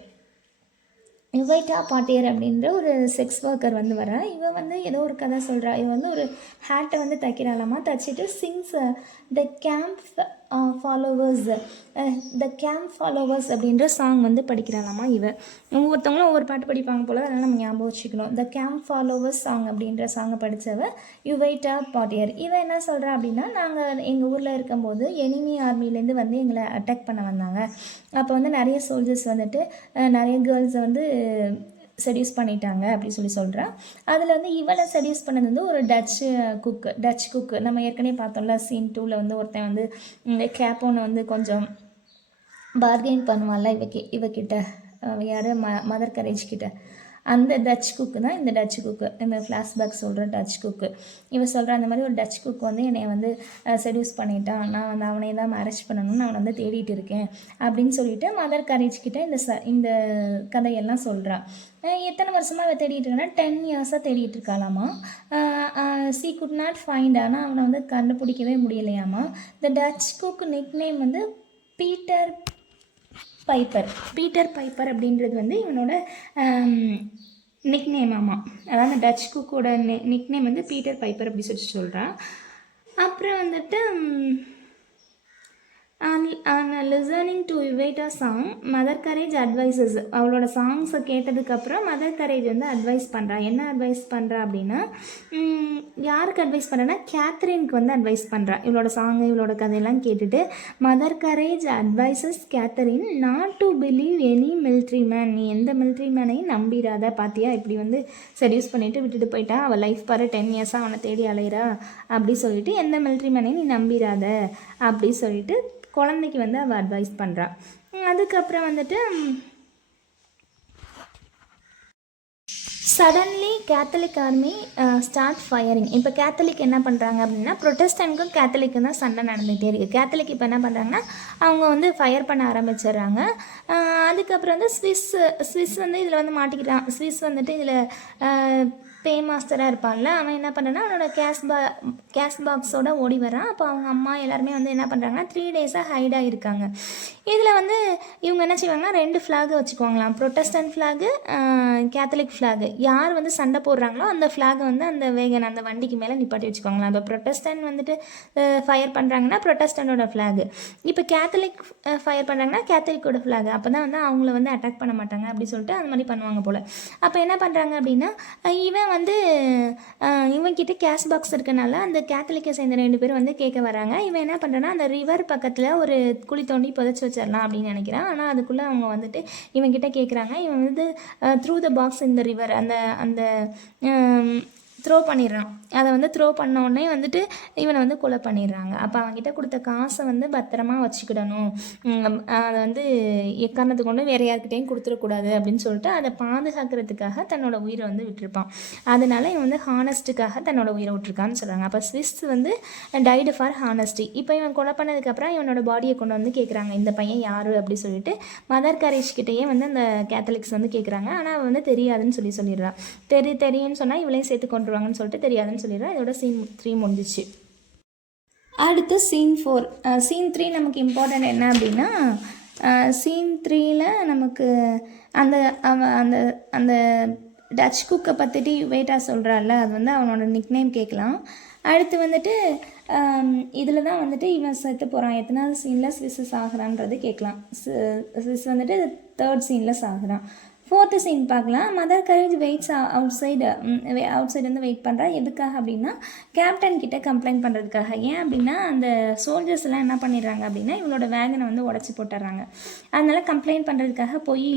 அப்படின்ற ஒரு செக்ஸ் ஒர்க்கர் வந்து வரா. இவன் வந்து ஏதோ ஒரு கதை சொல்கிறா. இவன் வந்து ஒரு ஹேட்டை வந்து தைக்கிறாளாமா. தைச்சிட்டு சிங்ஸ் த கேம்ப் ஃபாலோவர்ஸ் அப்படின்ற சாங் வந்து படிக்கிறாளாமா. ஒவ்வொருத்தவங்களும் ஒவ்வொரு பாட்டு படிப்பாங்க போல், அதனால் நம்ம ஞாபகம் வச்சுக்கணும். த கேம்ப் ஃபாலோவர்ஸ் சாங் அப்படின்ற சாங்கை படித்தவ யுவைட்டா பாட்டியர். இவன் என்ன சொல்கிறா அப்படின்னா, நாங்கள் எங்கள் ஊரில் இருக்கும்போது எனிமி ஆர்மிலேருந்து வந்து எங்களை அட்டாக் பண்ண வந்தாங்க. அப்போ வந்து நிறைய சோல்ஜர்ஸ் வந்துட்டு நிறைய கேர்ள்ஸை வந்து செடியூஸ் பண்ணிட்டாங்க அப்படி சொல்கிறான். அதில் வந்து இவளை செடியூஸ் பண்ணது வந்து ஒரு டச் குக்கு. நம்ம ஏற்கனவே பார்த்தோம்ல சீன் 2ல் வந்து ஒருத்தன் வந்து இந்த கேப்போனை வந்து கொஞ்சம் பார்கெயின் பண்ணுவான்ல இவகிட்ட, யார் மதர் கரேஜ் கிட்ட. அந்த டச் குக்கு தான் இந்த டச் குக்கு, இந்த ஃப்ளாஷ்பேக் சொல்கிற டச் குக்கு. இவன் சொல்கிற அந்த மாதிரி ஒரு டச் குக்கு வந்து என்னை வந்து செடியூஸ் பண்ணிட்டான், நான் வந்து அவனை தான் மேரேஜ் பண்ணணும்னு அவனை வந்து தேடிட்டு இருக்கேன் அப்படின்னு சொல்லிட்டு மதர் கரேஜ் கிட்ட இந்த கதையெல்லாம் சொல்கிறான். எத்தனை வருஷமாக அவள் தேடிட்டு இருக்கான்னா 10 இயர்ஸாக தேடிட்டு இருக்காளாமா. சி குட் நாட் ஃபைண்ட், ஆனால் அவனை வந்து கண்டுபிடிக்கவே முடியலையாமா. இந்த டச் குக் நிக் நேம் வந்து பீட்டர் பைப்பர் அப்படின்றது வந்து இவனோட நிக் நேம். ஆமாம், அதாவது டச் குக்கோட நிக் நேம் வந்து பீட்டர் பைப்பர் அப்படி சொல்கிறான். அப்புறம் வந்துட்டு லிசனிங் டு யுவைட்டா சாங் மதர் கரேஜ் அட்வைசஸ். அவளோட சாங்ஸை கேட்டதுக்கப்புறம் மதர் கரேஜ் வந்து அட்வைஸ் பண்ணுறா. என்ன அட்வைஸ் பண்ணுறா அப்படின்னா, யாருக்கு அட்வைஸ் பண்ணுறேன்னா கேத்ரினுக்கு வந்து அட்வைஸ் பண்ணுறா. இவளோட சாங்கு இவளோட கதையெல்லாம் கேட்டுட்டு mother Courage advices Catherine not to believe any military man. நீ எந்த மிலிட்ரி மேனையும் நம்பிடாத. பார்த்தியா இப்படி வந்து செடியூஸ் பண்ணிவிட்டு விட்டுட்டு போயிட்டா, அவள் லைஃப் பாரு 10 இயர்ஸாக அவனை தேடி அலையிறா அப்படி சொல்லிட்டு எந்த மிலிட்ரி மேனையும் நீ நம்பிடாத அப்படி சொல்லிட்டு குழந்தைக்கு வந்து அவள் அட்வைஸ் பண்ணுறா. அதுக்கப்புறம் வந்துட்டு suddenly Catholic army start firing. இப்போ கேத்தலிக் என்ன பண்ணுறாங்க அப்படின்னா, ப்ரொட்டஸ்டன்ட்க்கும் கேத்தலிக்கும் தான் சண்டை நடந்துகிட்டே இருக்குது. கேத்தலிக் இப்போ என்ன பண்ணுறாங்கன்னா, அவங்க வந்து ஃபயர் பண்ண ஆரம்பிச்சிடுறாங்க. அதுக்கப்புறம் வந்து ஸ்விஸ் வந்து இதில் வந்து மாட்டிக்கிறான். ஸ்விஸ் வந்துட்டு இதில் பே மாஸ்டராக இருப்பான்ல, அவன் என்ன பண்ணுறான்னா அவனோட கேஸ் பாக்ஸோட ஓடி வரான். அப்போ அவங்க அம்மா எல்லாருமே வந்து என்ன பண்ணுறாங்கன்னா 3 டேஸாக ஹைடாக இருக்காங்க. இதில் வந்து இவங்க என்ன செய்வாங்கன்னா 2 ஃப்ளாகு வச்சுக்குவாங்களாம், ப்ரொட்டஸ்டன்ட் ஃப்ளாகு, கேத்தலிக் ஃப்ளாகு. யார் வந்து சண்டை போடுறாங்களோ அந்த ஃப்ளாகை வந்து அந்த வேகன் அந்த வண்டிக்கு மேலே நிப்பாட்டி வச்சுக்குவாங்களாம். இப்போ ப்ரொட்டஸ்டன்ட் வந்துட்டு ஃபயர் பண்ணுறாங்கன்னா ப்ரொட்டஸ்டண்டோட ஃப்ளாகு, இப்போ கேத்தலிக் ஃபயர் பண்ணுறாங்கன்னா கேத்தலிக்கோட ஃப்ளாகு. அப்போ தான் வந்து அவங்கள வந்து அட்டாக் பண்ண மாட்டாங்க அப்படி சொல்லிட்டு அந்த மாதிரி பண்ணுவாங்க போல். அப்போ என்ன பண்ணுறாங்க அப்படின்னா, இவன் வந்து இவன்கிட்ட கேஷ் பாக்ஸ் இருக்கனால அந்த கேத்தலிக்கை சேர்ந்த 2 பேர் வந்து கேட்க வராங்க. இவன் என்ன பண்ணுறான்னா அந்த ரிவர் பக்கத்தில் ஒரு குழி தோண்டி புதைச்சி வச்சிடலாம் அப்படின்னு நினைக்கிறான். ஆனால் அதுக்குள்ளே அவங்க வந்துட்டு இவன்கிட்ட கேட்குறாங்க. இவன் வந்து த்ரூ த பாக்ஸ் இந்த ரிவர் அந்த அந்த த்ரோ பண்ணிடுறான். அதை வந்து த்ரோ பண்ணோடனே வந்துட்டு இவனை வந்து கொலை பண்ணிடுறாங்க. அப்போ அவன்கிட்ட கொடுத்த காசை வந்து பத்திரமா வச்சுக்கிடணும், அதை வந்து எக்காரணத்துக்கு கொண்டு வேறு யார்கிட்டையும் கொடுத்துடக்கூடாது அப்படின்னு சொல்லிட்டு அதை பாதுகாக்கிறதுக்காக தன்னோட உயிரை வந்து விட்டுருப்பான். அதனால இவன் வந்து ஹானஸ்ட்டுக்காக தன்னோட உயிரை விட்டுருக்கான்னு சொல்கிறாங்க. அப்போ ஸ்விஸ் வந்து டைடு ஃபார் ஹானஸ்டி. இப்போ இவன் கொலை பண்ணதுக்கப்புறம் இவனோட பாடியை கொண்டு வந்து கேட்குறாங்க, இந்த பையன் யார் அப்படி சொல்லிட்டு மதர் கரேஜ் கிட்டேயே வந்து அந்த கேத்தலிக்ஸ் வந்து கேட்குறாங்க. ஆனால் அவன் வந்து தெரியாதுன்னு சொல்லிடுறான். தெரியும்னு சொன்னால் இவளையும் சேர்த்து கொண்டுருவாங்கன்னு சொல்லிட்டு தெரியாதுன்னு சொல்லிடுறா. இதோட சீன் 3 முடிஞ்சிச்சு. அடுத்து சீன் 4. சீன் 3 நமக்கு இம்பார்ட்டன்ட் என்ன அப்படின்னா, சீன் 3ல் நமக்கு அந்த அந்த அந்த டச் குக்கை பற்றிட்டு வெயிட்டாக சொல்கிறாள்ல, அது வந்து அவனோட நிக்நேம் கேட்கலாம். அடுத்து வந்துட்டு இதில் தான் வந்துட்டு இவன் செத்து போகிறான், எத்தனாவது சீனில் ஸ்விஸ் சாகுறான்றது கேட்கலாம். ஸ்விஸ் வந்துட்டு 3rd சீனில் சாகுறான். 4th சீன் பார்க்கலாம். Mother courage weights out side வந்து வெயிட் பண்ணுறா. எதுக்காக அப்படின்னா கேப்டன் கிட்ட கம்ப்ளைண்ட் பண்ணுறதுக்காக. ஏன் அப்படின்னா அந்த சோல்ஜர்ஸ் எல்லாம் என்ன பண்ணிடுறாங்க அப்படின்னா இவங்களோட வேகனை வந்து உடச்சி போட்டுடுறாங்க. அதனால கம்ப்ளைண்ட் பண்ணுறதுக்காக போய்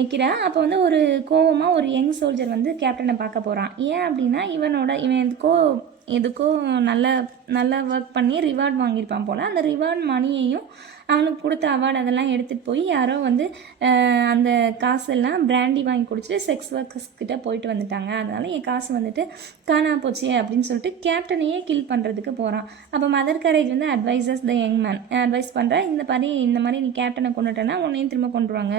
நிற்கிறா. அப்போ வந்து ஒரு கோவமாக ஒரு யங் சோல்ஜர் வந்து கேப்டனை பார்க்க போகிறான். ஏன் அப்படின்னா இவன் எதுக்கோ நல்லா ஒர்க் பண்ணி ரிவார்ட் வாங்கியிருப்பான் போல். அந்த ரிவார்ட் மணியையும் அவனுக்கு கொடுத்த அவார்டு அதெல்லாம் எடுத்துகிட்டு போய் யாரோ வந்து அந்த காசெல்லாம் பிராண்டி வாங்கி குடிச்சிட்டு செக்ஸ் ஒர்க்கர்ஸ் கிட்ட போயிட்டு வந்துட்டாங்க. அதனால் என் காசு வந்துட்டு காணா போச்சு அப்படின்னு சொல்லிட்டு கேப்டனையே கில் பண்ணுறதுக்கு போகிறான். அப்போ மதர் கரேஜ் வந்து advices the young man advice பண்ணுறா, இந்த மாதிரி நீ கேப்டனை கொண்டுட்டேன்னா உன்னையும் திரும்ப கொண்டுருவாங்க,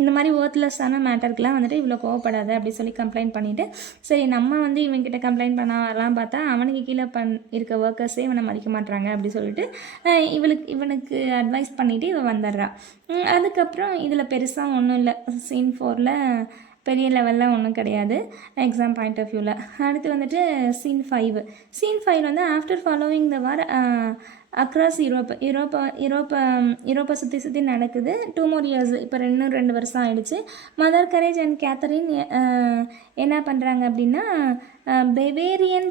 இந்த மாதிரி ஒர்த்லெஸ்ஸான மேட்டருக்குலாம் வந்துட்டு இவ்வளோ கோவப்படாத அப்படி சொல்லி கம்ப்ளைண்ட் பண்ணிவிட்டு, சரி நம்ம வந்து இவன்கிட்ட கம்ப்ளைண்ட் பண்ணலாம் பார்த்தா அவனுக்கு கீழே இருக்க ஒர்க்கர்ஸே இவனை மதிக்க மாட்டாங்க அப்படி சொல்லிட்டு இவனுக்கு அட்வைஸ் பண்ணிவிட்டு இவன் வந்துடுறா. அதுக்கப்புறம் இதில் பெருசாக ஒன்றும் இல்லை. சீன் 4ல் பெரிய லெவலில் ஒன்றும் கிடையாது எக்ஸாம் பாயிண்ட் ஆஃப் வியூவில். அடுத்து வந்துட்டு சீன் 5. சீன் 5 வந்து after following the war across யூரோப்பை சுற்றி நடக்குது. 2 more years, இப்போ 2 வருஷம் ஆகிடுச்சு. மதர் கரேஜ் அண்ட் கேத்தரின் என்ன பண்ணுறாங்க அப்படின்னா பெவேரியன்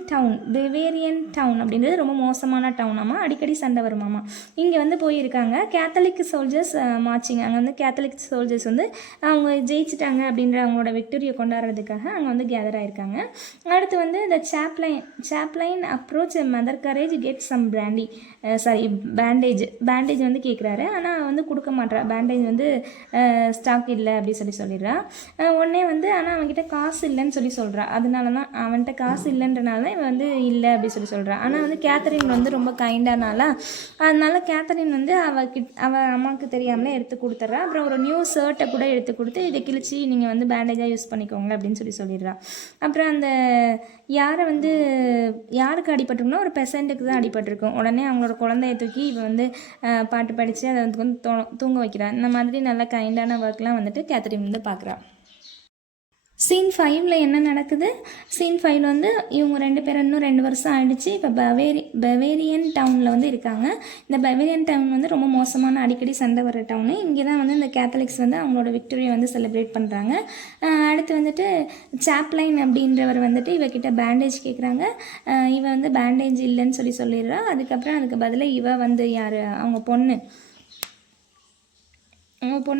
டவுன் அப்படின்றது ரொம்ப மோசமான டவுனாமா, அடிக்கடி சண்டை வருமாமா. இங்கே வந்து போயிருக்காங்க. Catholic soldiers marching. அங்கே வந்து கேத்தலிக் சோல்ஜர்ஸ் வந்து அவங்க ஜெயிச்சிட்டாங்க அப்படின்ற அவங்களோட விக்டரியை கொண்டாடுறதுக்காக அங்கே வந்து கேதர் ஆகிருக்காங்க. அடுத்து வந்து இந்த chaplain approach Mother Courage get some bandage வந்து கேட்குறாரு. ஆனால் வந்து கொடுக்க மாட்டா. பேண்டேஜ் வந்து ஸ்டாக் இல்லை அப்படி சொல்லிடுறா. உடனே வந்து ஆனால் அவன்கிட்ட காசு இல்லைன்னு சொல்கிறா. அதனால தான் அவன்கிட்ட காசு இல்லைன்றனால இவன் வந்து இல்லை அப்படி சொல்கிறான். ஆனால் வந்து கேத்தரின் வந்து ரொம்ப கைண்டானால அதனால கேத்தரின் வந்து அவள் அம்மாவுக்கு தெரியாமலே எடுத்து கொடுத்துட்றா. அப்புறம் ஒரு நியூ ஷர்ட்டை கூட எடுத்து கொடுத்து இதை கிழிச்சி நீங்கள் வந்து பேண்டேஜாக யூஸ் பண்ணிக்கோங்க அப்படின்னு சொல்லிடுறா. அப்புறம் அந்த யாருக்கு அடிபட்டிருக்குன்னா ஒரு பெசண்ட்டுக்கு தான் அடிபட்டிருக்கும். உடனே அவங்களோட குழந்தைய தூக்கி இவன் வந்து பாட்டு படித்து அதை வந்து தூங்க வைக்கிறான். இந்த மாதிரி நல்ல கைண்டான ஒர்க்லாம் வந்துட்டு கேத்தரின் வந்து பார்க்குறா. சீன் 5ல் என்ன நடக்குது? சீன் 5 வந்து இவங்க 2 பேரும் இன்னும் 2 வருஷம் ஆகிடுச்சு. இப்போ பவேரியன் டவுனில் வந்து இருக்காங்க. இந்த பவேரியன் டவுன் வந்து ரொம்ப மோசமான அடிக்கடி சண்டை வர டவுனு. இங்கே தான் வந்து இந்த கேத்தலிக்ஸ் வந்து அவங்களோட விக்டரியை வந்து செலிப்ரேட் பண்ணுறாங்க. அடுத்து வந்துட்டு சாப்ளைன் அப்படின்றவர் வந்துட்டு இவகிட்ட பேண்டேஜ் கேட்குறாங்க. இவன் வந்து பேண்டேஜ் இல்லைன்னு சொல்லிடுறா. அதுக்கப்புறம் அதுக்கு பதிலாக இவ வந்து யார், அவங்க பொண்ணு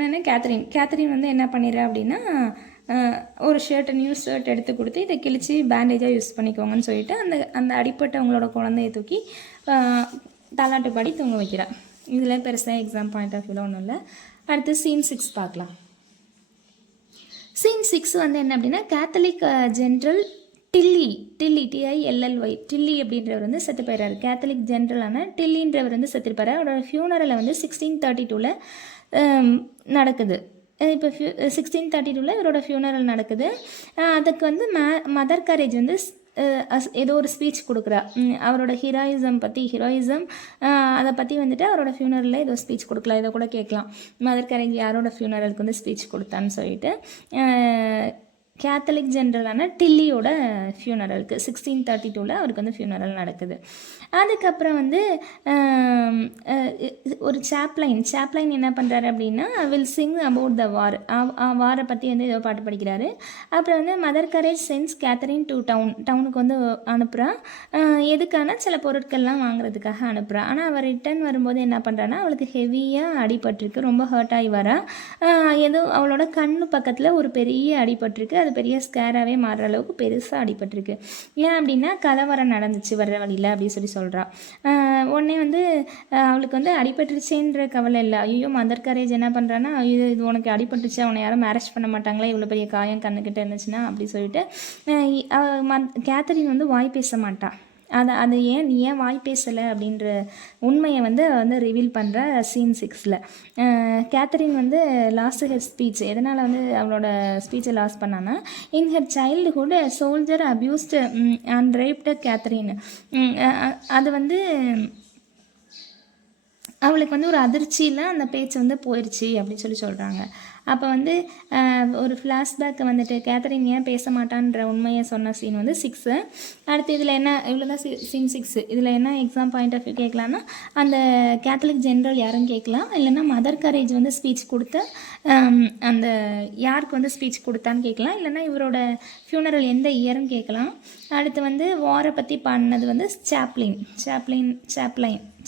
என்ன கேத்தரின் வந்து என்ன பண்ணிடுறா அப்படின்னா ஒரு நியூ ஷர்ட் எடுத்து கொடுத்து இதை கிழிச்சு பேண்டேஜாக யூஸ் பண்ணிக்கோங்கன்னு சொல்லிட்டு அந்த அடிப்பட்டவங்களோட குழந்தைய தூக்கி தாலாட்டு பாடி தூங்க வைக்கிறா. இதில் பெருசாக எக்ஸாம் பாயிண்ட் ஆஃப் வியூவில் ஒன்றும் இல்லை. அடுத்து சீன் 6 பார்க்கலாம். சீன் 6 வந்து என்ன அப்படின்னா Catholic general Delhi TILLY Delhi அப்படின்றவர் வந்து செத்து போயிடுறாரு. கேத்தலிக் ஜென்ரலான டில்லின்றவர் வந்து செத்துருப்பாரு. அவரோட ஃபியூனரலை வந்து 1632 நடக்குது. இப்போ 1632 இவரோட ஃபியூனரல் நடக்குது. அதுக்கு வந்து மதர் கரேஜ் வந்து ஏதோ ஒரு ஸ்பீச் கொடுக்குறா. அவரோட ஹீரோயிசம் அதை பற்றி வந்துட்டு அவரோட ஃபியூனரலில் ஏதோ ஸ்பீச் கொடுக்கலாம். இதை கூட கேட்கலாம், மதர் கரேஜ் யாரோட ஃபியூனரலுக்கு வந்து ஸ்பீச் கொடுத்தான்னு சொல்லிட்டு. கேத்தலிக் ஜென்ரலான டில்லியோட ஃபியூனரலுக்கு 1632 அவருக்கு வந்து ஃபியூனரல் நடக்குது. அதுக்கப்புறம் வந்து ஒரு சாப்ளைன் என்ன பண்ணுறாரு அப்படின்னா வில் சிங் அபவுட் த வாரை பற்றி வந்து ஏதோ பாட்டு படிக்கிறாரு. அப்புறம் வந்து Mother courage sense Catherine to டவுனுக்கு வந்து அனுப்புகிறான். எதுக்கான சில பொருட்கள்லாம் வாங்குறதுக்காக அனுப்புகிறான். ஆனால் அவள் ரிட்டர்ன் வரும்போது என்ன பண்ணுறான்னா அவளுக்கு ஹெவியாக அடிபட்டிருக்கு, ரொம்ப ஹர்ட் ஆகி வரா. ஏதோ அவளோட கண்ணு பக்கத்தில் ஒரு பெரிய அடிபட்டிருக்கு, அது பெரிய ஸ்கேராகவே மாறுற அளவுக்கு பெருசாக அடிபட்டிருக்கு. ஏன் அப்படின்னா கலவரம் நடந்துச்சு வர்ற வழியில் அப்படின்னு சொல்கிறான். உடனே வந்து அவளுக்கு வந்து அடிபட்டுருச்சேன்ற கவலை இல்லை. ஐயோ மதர் கரேஜ் என்ன பண்ணுறான்னா, இது உனக்கு அடிபட்டுச்சு, அவனை யாரும் மேரேஜ் பண்ண மாட்டாங்களா இவ்வளோ பெரிய காயம் கண்ணுக்கிட்ட இருந்துச்சுன்னா அப்படி சொல்லிட்டு கேத்தரின் வந்து வாய் பேச மாட்டான். அது நீ ஏன் வாய் பேசலை அப்படின்ற உண்மையை வந்து ரிவீல் பண்ணுற சீன் 6ல். கேத்தரின் வந்து லாஸ்ட் ஹெர் ஸ்பீச் எதனால் வந்து அவளோட ஸ்பீச்சை லாஸ் பண்ணான்னா, இன் her childhood soldier abused and raped Catherine. அது வந்து அவளுக்கு வந்து ஒரு அதிர்ச்சியில் அந்த பேச்சு வந்து போயிடுச்சு அப்படின்னு சொல்கிறாங்க. அப்போ வந்து ஒரு ஃப்ளாஷ்பேக்கை வந்துட்டு கேத்தரின் ஏன் பேச மாட்டான்ற உண்மையை சொன்ன சீன் வந்து 6. அடுத்து இதில் என்ன, இவ்வளோ தான் சீன் 6. இதில் என்ன எக்ஸாம் பாயிண்ட் ஆஃப் வியூ கேட்கலான்னா, அந்த கேத்தலிக் ஜென்ரல் யாரும் கேட்கலாம், இல்லைன்னா மதர் கரேஜ் வந்து ஸ்பீச் கொடுத்த அந்த யாருக்கு வந்து ஸ்பீச் கொடுத்தான்னு கேட்கலாம், இல்லைன்னா இவரோட ஃபியூனரல் எந்த இயர்னு கேட்கலாம். அடுத்து வந்து வாரை பற்றி பாடினது வந்து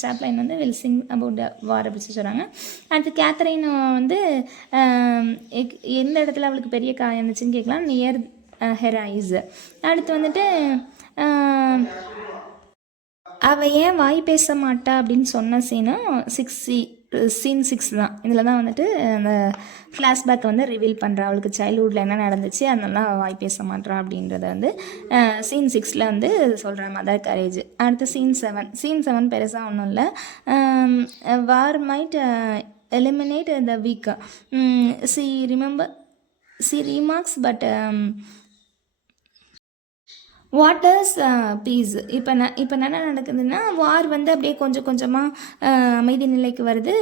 சாப்ளைன் வந்து வில் சிங் அபவுட் வார் அப்படி சொல்கிறாங்க. அடுத்து கேத்தரின் வந்து எந்த இடத்துல அவளுக்கு பெரிய காயம் இருந்துச்சுன்னு கேட்கலாம், நியர் ஹெர் ஐஸ். அடுத்து வந்துட்டு அவள் ஏன் வாய் பேச மாட்டா அப்படின்னு சொன்ன சீனும் சீன் 6 தான். இதில் தான் வந்துட்டு அந்த ஃப்ளாஷ்பேக்கை வந்து ரிவீல் பண்ணுறா. அவளுக்கு சைல்ட்ஹுட்டில் என்ன நடந்துச்சு அதனால வாய் பேச மாட்டா அப்படின்றத வந்து சீன் 6ல் வந்து சொல்கிறேன் மதர் கரேஜ். அடுத்து சீன் 7 பெருசாக ஒன்றும் இல்லை. War might eliminate the weak. She remarks but what is peace. இப்போ என்ன நடக்குதுன்னா, வார் வந்து அப்படியே கொஞ்சம் கொஞ்சமாக அமைதி நிலைக்கு வருது.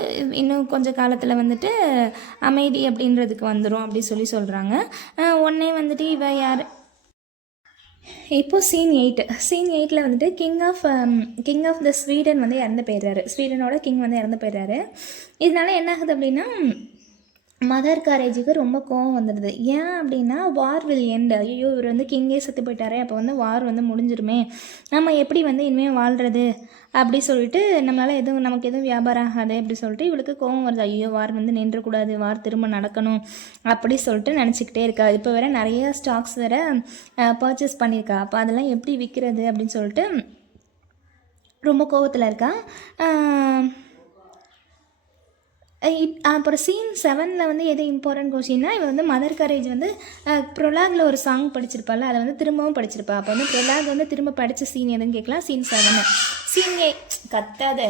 இன்னும் கொஞ்சம் காலத்தில் வந்துட்டு அமைதி அப்படின்றதுக்கு வந்துடும் அப்படி சொல்கிறாங்க. உடனே வந்துட்டு இவ யார், இப்போது சீன் 8ல் வந்துட்டு கிங் ஆஃப் த ஸ்வீடன் வந்து இறந்து போயிடுறாரு. ஸ்வீடனோட கிங் வந்து இறந்து போயிடுறாரு. இதனால என்ன ஆகுது அப்படின்னா மதர் கரேஜுக்கு ரொம்ப கோவம் வந்துடுது. ஏன் அப்படின்னா வார் வில் எண்ட். ஐயோ இவர் வந்து கிங்கே செத்து போயிட்டாரே, அப்போ வந்து வார் வந்து முடிஞ்சிருமே, நம்ம எப்படி வந்து இனிமேல் வாழ்கிறது அப்படி சொல்லிட்டு நம்மளால் நமக்கு எதுவும் வியாபாரம் ஆகாது அப்படி சொல்லிட்டு இவளுக்கு கோவம் வருது. ஐயோ வார் வந்து நின்றக்கூடாது, வார் திரும்ப நடக்கணும் அப்படி சொல்லிட்டு நினச்சிக்கிட்டே இருக்கா. இப்போ வேறு நிறைய ஸ்டாக்ஸ் வேறு பர்ச்சேஸ் பண்ணியிருக்கா. அப்போ அதெல்லாம் எப்படி விற்கிறது அப்படின்னு சொல்லிட்டு ரொம்ப கோவத்தில் இருக்கா. அப்புறம் சீன் 7ல் வந்து எது இம்பார்ட்டன்ட் கொஷின்னா, இவன் வந்து மதர் கரேஜ் வந்து ப்ரொலாகில் ஒரு சாங் படிச்சிருப்பாள், அதை வந்து திரும்பவும் படிச்சிருப்பா. அப்போ வந்து ப்ரொலாக் வந்து திரும்ப படித்த சீன் எதுன்னு கேட்கலாம். சீன் 7. சீன் 8 கத்தாத.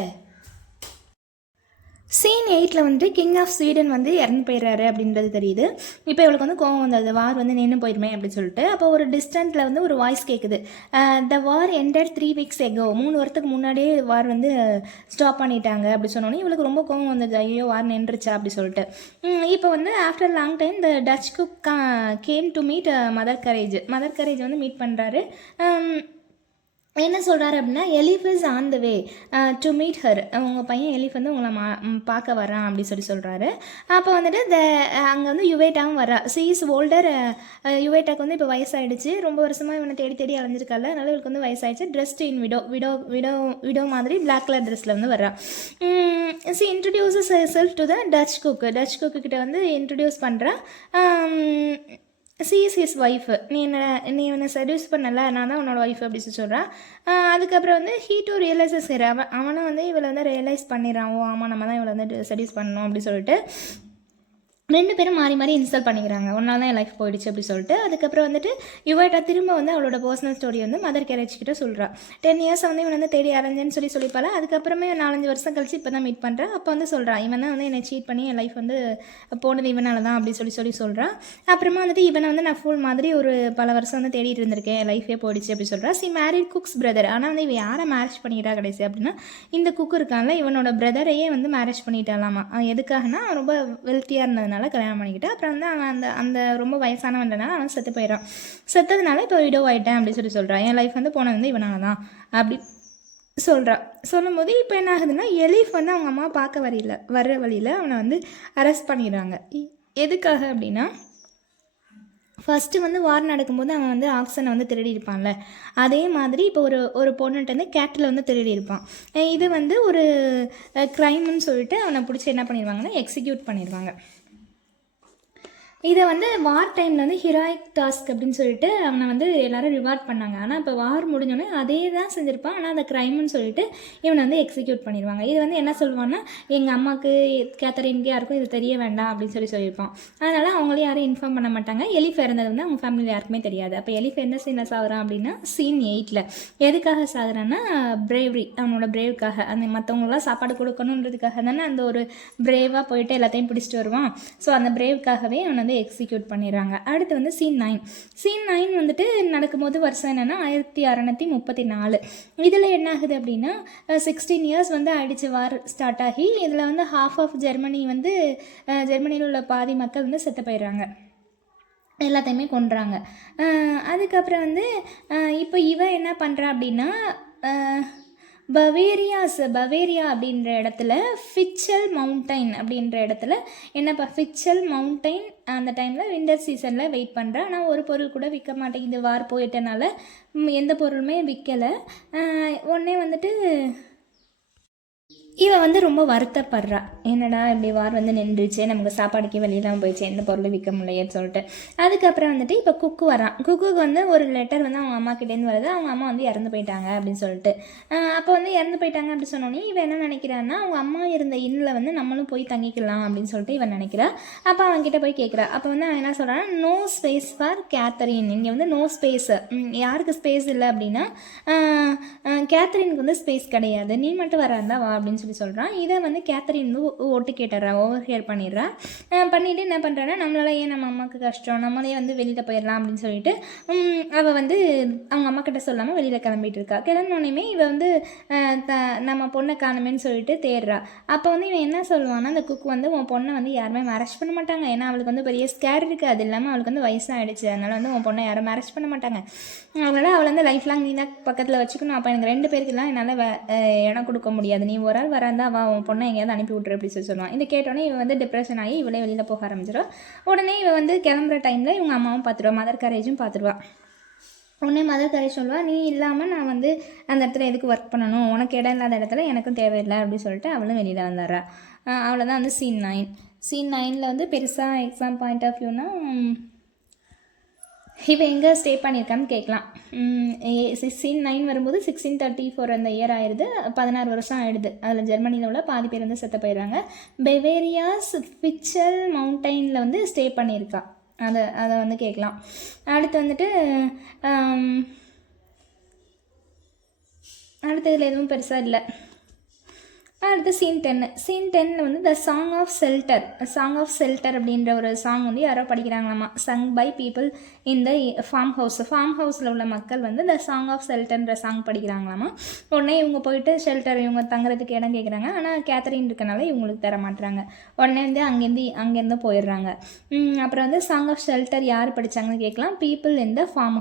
சீன் 8ல் வந்து கிங் ஆஃப் ஸ்வீடன் வந்து இறந்து போயிடுறாரு அப்படின்றது தெரியுது. இப்போ இவளுக்கு வந்து கோவம் வந்தது, வார் வந்து நின்று போயிடுமே அப்படின்னு சொல்லிட்டு. அப்போ ஒரு டிஸ்டன்ட்டில் வந்து ஒரு வாய்ஸ் கேட்குது, த வார் எண்டட் 3 weeks ago. 3 வருஷத்துக்கு முன்னாடியே வார் வந்து ஸ்டாப் பண்ணிட்டாங்க அப்படி சொன்னோன்னே இவளுக்கு ரொம்ப கோவம் வந்தது, ஐயோ வார் நின்றுச்சா அப்படி சொல்லிட்டு. இப்போ வந்து after long time the touch cook came to meet mother courage வந்து மீட் பண்ணுறாரு. என்ன சொல்கிறாரு அப்படின்னா, elif is on the way to meet her. உங்கள் பையன் எலிஃப் வந்து உங்களை பார்க்க வரான் அப்படி சொல்கிறாரு. அப்போ வந்துட்டு அங்கே வந்து யுவேட்டாவும் வரா. C is older. யுவேட்டாக்கு வந்து இப்போ வயசாகிடுச்சு, ரொம்ப வருஷமாக இவனை தேடி அலைஞ்சிருக்கால, அதனால இவளுக்கு வந்து வயசாகிடுச்சு. ட்ரெஸ்ட் இன் விடோ மாதிரி பிளாக் கலர் ட்ரெஸ்ஸில் வந்து வரா. She introduces self to the Dutch cook கிட்ட வந்து இன்ட்ரடியூஸ் பண்ணுறா. She is his wife. நீ என்னை செடியூஸ் பண்ணல, நான் தான் உன்னோட ஒய்ஃப் அப்படி சொல்கிறான். அதுக்கப்புறம் வந்து ஹீ டு ரியலைசஸ் ஹியர். அவனும் வந்து இவளை வந்து ரியலைஸ் பண்ணிடுறான், ஓ ஆமாம் நம்ம தான் இவளை வந்து செடியூஸ் பண்ணணும் அப்படி சொல்லிட்டு 2 பேரும் மாறி இன்ஸ்டால் பண்ணிக்கிறாங்க. ஒன்றால் தான் என் லைஃப் போயிடுச்சு அப்படி சொல்லிட்டு. அதுக்கப்புறம் வந்துட்டு யுவேட்டா திரும்ப வந்து அவளோட பர்சனல் ஸ்டோரி வந்து மதர் கரேஜ் கிட்ட சொல்கிறா. 10 years வந்து இவன் வந்து தேடி அலைஞ்சேன்னு சொல்லிப்பாள். அதுக்கப்புறமே 4-5 வருஷம் கழிச்சு இப்போ தான் மீட் பண்ணுறேன். அப்போ வந்து சொல்கிறான், இவன் தான் வந்து என்னை சீட் பண்ணி என் லைஃப் வந்து போனது இவனால தான் அப்படி சொல்கிறான். அப்புறமா வந்துட்டு இவனை வந்து நான் ஃபுல் மாதிரி ஒரு பல வருஷம் வந்து தேடிட்டு இருந்திருக்கேன், என் லைஃபே போயிடுச்சு அப்படி சொல்கிறா. C married cooks brother. ஆனால் வந்து இவன் யாரை மேரேஜ் பண்ணிட்டா கடைசி அப்படின்னா, இந்த குக் இருக்கான்ல இவனோட பிரதரையே வந்து மேரேஜ் பண்ணிட்டாலாமா. எதுக்காகனா ரொம்ப வெல்த்தியாக இருந்ததுனால. பிடிக்காதனால கல்யாணம் பண்ணிக்கிட்டு அப்புறம் வந்து அவன் அந்த அந்த ரொம்ப வயசானவன்றனால அவன் செத்து போயிடறான். செத்ததுனால இப்போ விடோ ஆகிட்டேன் அப்படின்னு சொல்கிறான். என் லைஃப் வந்து போனது வந்து இவனால தான் அப்படி சொல்கிறா. சொல்லும்போது இப்போ என்ன ஆகுதுன்னா, எலீஃப் வந்து அவங்க அம்மா பார்க்க வர்ற வழியில் அவனை வந்து அரெஸ்ட் பண்ணிடுறாங்க. எதுக்காக அப்படின்னா, ஃபஸ்ட்டு வந்து வார் நடக்கும்போது அவன் வந்து ஆக்சனை வந்து திருடி இருப்பான்ல, அதே மாதிரி இப்போ ஒரு பொண்ணுகிட்ட வந்து கேட்டில் வந்து திருடி இருப்பான். இது வந்து ஒரு க்ரைம்னு சொல்லிட்டு அவனை பிடிச்சி என்ன பண்ணிடுவாங்கன்னா எக்ஸிக்யூட் பண்ணிடுவாங்க. இதை வந்து வார் டைமில் வந்து ஹீரோயிக் டாஸ்க் அப்படின்னு சொல்லிட்டு அவனை வந்து எல்லோரும் ரிவார்ட் பண்ணாங்க. ஆனால் இப்போ வார் முடிஞ்சோடனே அதே தான் செஞ்சுருப்பான், ஆனால் அந்த க்ரைம்னு சொல்லிட்டு இவனை வந்து எக்ஸிக்யூட் பண்ணிடுவாங்க. இது வந்து என்ன சொல்லுவான்னா, எங்கள் அம்மாவுக்கு கேத்தரின்கே யாருக்கும் இது தெரிய வேண்டாம் அப்படின்னு சொல்லியிருப்பான். அதனால் அவங்களே யாரும் இன்ஃபார்ம் பண்ண மாட்டாங்க. எலிஃப் இறந்தது வந்து அவங்க ஃபேமிலியில் யாருக்குமே தெரியாது. அப்போ எலிஃப் என்ன சீனில் சாகுறான் அப்படின்னா சீன் 8 எதுக்காக சாகுறான்னா பிரேவ்ரி, அவனோட பிரேவுக்காக. அந்த மற்றவங்களாம் சாப்பாடு கொடுக்கணுன்றதுக்காக தானே அந்த ஒரு பிரேவாக போயிட்டு எல்லாத்தையும் பிடிச்சிட்டு வருவான். ஸோ அந்த பிரேவுக்காகவே அவனை வந்து எக்ஸிக்யூட் பண்ணிடுறாங்க. அடுத்து வந்து சீன் 9 வந்துட்டு நடக்கும்போது வருஷம் என்னென்னா 1634. இதில் என்ன ஆகுது அப்படின்னா 16 இயர்ஸ் வந்து ஆயிடுச்சு வார் ஸ்டார்ட் ஆகி. இதில் வந்து ஹாஃப் ஆஃப் ஜெர்மனி வந்து ஜெர்மனியில் உள்ள பாதி மக்கள் வந்து செத்து போயிடுறாங்க, எல்லாத்தையுமே கொன்றாங்க. அதுக்கப்புறம் வந்து இப்போ இவன் என்ன பண்ணுறா அப்படின்னா பவேரியா அப்படின்ற இடத்துல ஃபிட்சல் மவுண்டைன் அப்படின்ற இடத்துல என்னப்பா ஃபிட்சல் மவுண்டைன் அந்த டைமில் விண்டர் சீசனில் வெயிட் பண்ணுறேன். ஆனால் ஒரு பொருள் கூட விற்க மாட்டேங்குது, வார் போயிட்டனால எந்த பொருளுமே விற்கலை. உடனே வந்துட்டு இவன் வந்து ரொம்ப வருத்தப்படுறா. என்னடா இப்படி வார் வந்து நின்றுச்சு, நமக்கு சாப்பாடுக்கு வெளியெல்லாம் போயிடுச்சு, எந்த பொருளும் விற்க முடியலையேன்னு சொல்லிட்டு. அதுக்கப்புறம் வந்துட்டு இப்போ குக்கு வரான். குக்குக்கு வந்து ஒரு லெட்டர் வந்து அவங்க அம்மா கிட்டேருந்து வருது. அவங்க அம்மா வந்து இறந்து போயிட்டாங்க அப்படின்னு சொல்லிட்டு. அப்போ வந்து இறந்து போயிட்டாங்க அப்படின்னு சொன்னோன்னே இவன் என்ன நினைக்கிறான்னா, அவங்க அம்மா இருந்த இன்னில் வந்து நம்மளும் போய் தங்கிக்கலாம் அப்படின்னு சொல்லிட்டு இவன் நினைக்கிறா. அப்போ அவன்கிட்ட போய் கேட்குறா. அப்போ வந்து அவன் என்ன சொல்கிறான்னா, நோ ஸ்பேஸ் ஃபார் கேத்தரின். இங்கே வந்து நோ ஸ்பேஸ், யாருக்கு ஸ்பேஸ் இல்லை அப்படின்னா கேத்தரினுக்கு வந்து ஸ்பேஸ் கிடையாது, நீ மட்டும் வராந்தா வா அப்படின்னு சொல்கிறான். இதை வந்து கேத்தரின் ஓட்டு கேட்டுறா, ஓவர் ஹியர் பண்ணிடுறா. பண்ணிவிட்டு என்ன பண்ணுறான்னா, நம்மளால ஏன் நம்ம அம்மாவுக்கு கஷ்டம், நம்மளே வந்து வெளியில் போயிடலாம் அப்படின்னு சொல்லிட்டு அவள் வந்து அவங்க அம்மா கிட்ட சொல்லாமல் வெளியில் கிளம்பிட்டு இருக்கா. கிளம்பினோடனே இவள் வந்து நம்ம பொண்ணை காணுமேன்னு சொல்லிட்டு தேடுறா. அப்போ வந்து இவன் என்ன சொல்லுவான்னா, அந்த குக் வந்து உன் பொண்ணை வந்து யாருமே மேரேஜ் பண்ண மாட்டாங்க, ஏன்னா அவளுக்கு வந்து பெரிய ஸ்கேர் இருக்குது, அது இல்லாமல் அவளுக்கு வந்து வயசாகிடுச்சு, அதனால் வந்து உன் பொண்ணை யாரும் மேரேஜ் பண்ண மாட்டாங்க, அதனால் அவளை வந்து லைஃப் லாங் நீ தான் பக்கத்தில் வச்சுக்கணும். அப்போ எனக்கு 2 பேருக்குலாம் என்னால் இடம் கொடுக்க முடியாது, நீ ஒரு ஆள் வராந்தா வா, உன் பொண்ணை எங்கேயாவது அனுப்பி விட்ரு அப்படி சொல்லுவான். இதை கேட்டோன்னே இவன் வந்து டிப்ரெஷன் ஆகி இவளே வெளியில் போக ஆரம்பிச்சிடும். உடனே இவன் வந்து கிளம்புற டைமில் இவங்க அம்மாவும் பார்த்துருவா, மதர் கரேஜும் பார்த்துருவா. உடனே மதர் கரேஜ் சொல்லுவா, நீ இல்லாமல் நான் வந்து அந்த இடத்துல எதுக்கு ஒர்க் பண்ணணும், உனக்கு இடம் இல்லாத இடத்துல எனக்கும் தேவையில்லை அப்படின்னு சொல்லிட்டு அவளும் வெளியில் வந்துடுறா. அவ்வளோதான் வந்து சீன் 9 வந்து பெருசாக எக்ஸாம் பாயிண்ட் ஆஃப் வியூனா இப்போ எங்கே ஸ்டே பண்ணியிருக்கான்னு கேட்கலாம். சீன் 9 வரும்போது 1634 அந்த இயர் ஆயிடுது, 16 வருஷம் ஆகிடுது. அதில் ஜெர்மனியில் உள்ள பாதி பேர் வந்து செத்து போயிடுறாங்க. பெவேரியாஸ் ஃபிட்சல் மவுண்டைனில் வந்து ஸ்டே பண்ணியிருக்கா, அதை வந்து கேட்கலாம். அடுத்து வந்துட்டு அடுத்ததில் எதுவும் பெருசாக இல்லை. அடுத்து சீன் 10 வந்து த சாங் ஆஃப் ஷெல்டர் அப்படின்ற ஒரு சாங் வந்து யாரோ படிக்கிறாங்களாமா, sung by people in the farm ஹவுஸில் உள்ள மக்கள் வந்து த சாங் ஆஃப் ஷெல்டர்ன்ற சாங் படிக்கிறாங்களாமா. உடனே இவங்க போயிட்டு ஷெல்டர் இவங்க தங்குறதுக்கு இடம் கேட்குறாங்க. ஆனால் கேத்தரின் இருக்கனால இவங்களுக்கு தர மாட்டுறாங்க. உடனே வந்து அங்கேருந்து போயிடுறாங்க. அப்புறம் வந்து சாங் ஆஃப் ஷெல்டர் யார் படித்தாங்கன்னு கேட்கலாம். பீப்புள் இன் த ஃபார்ம்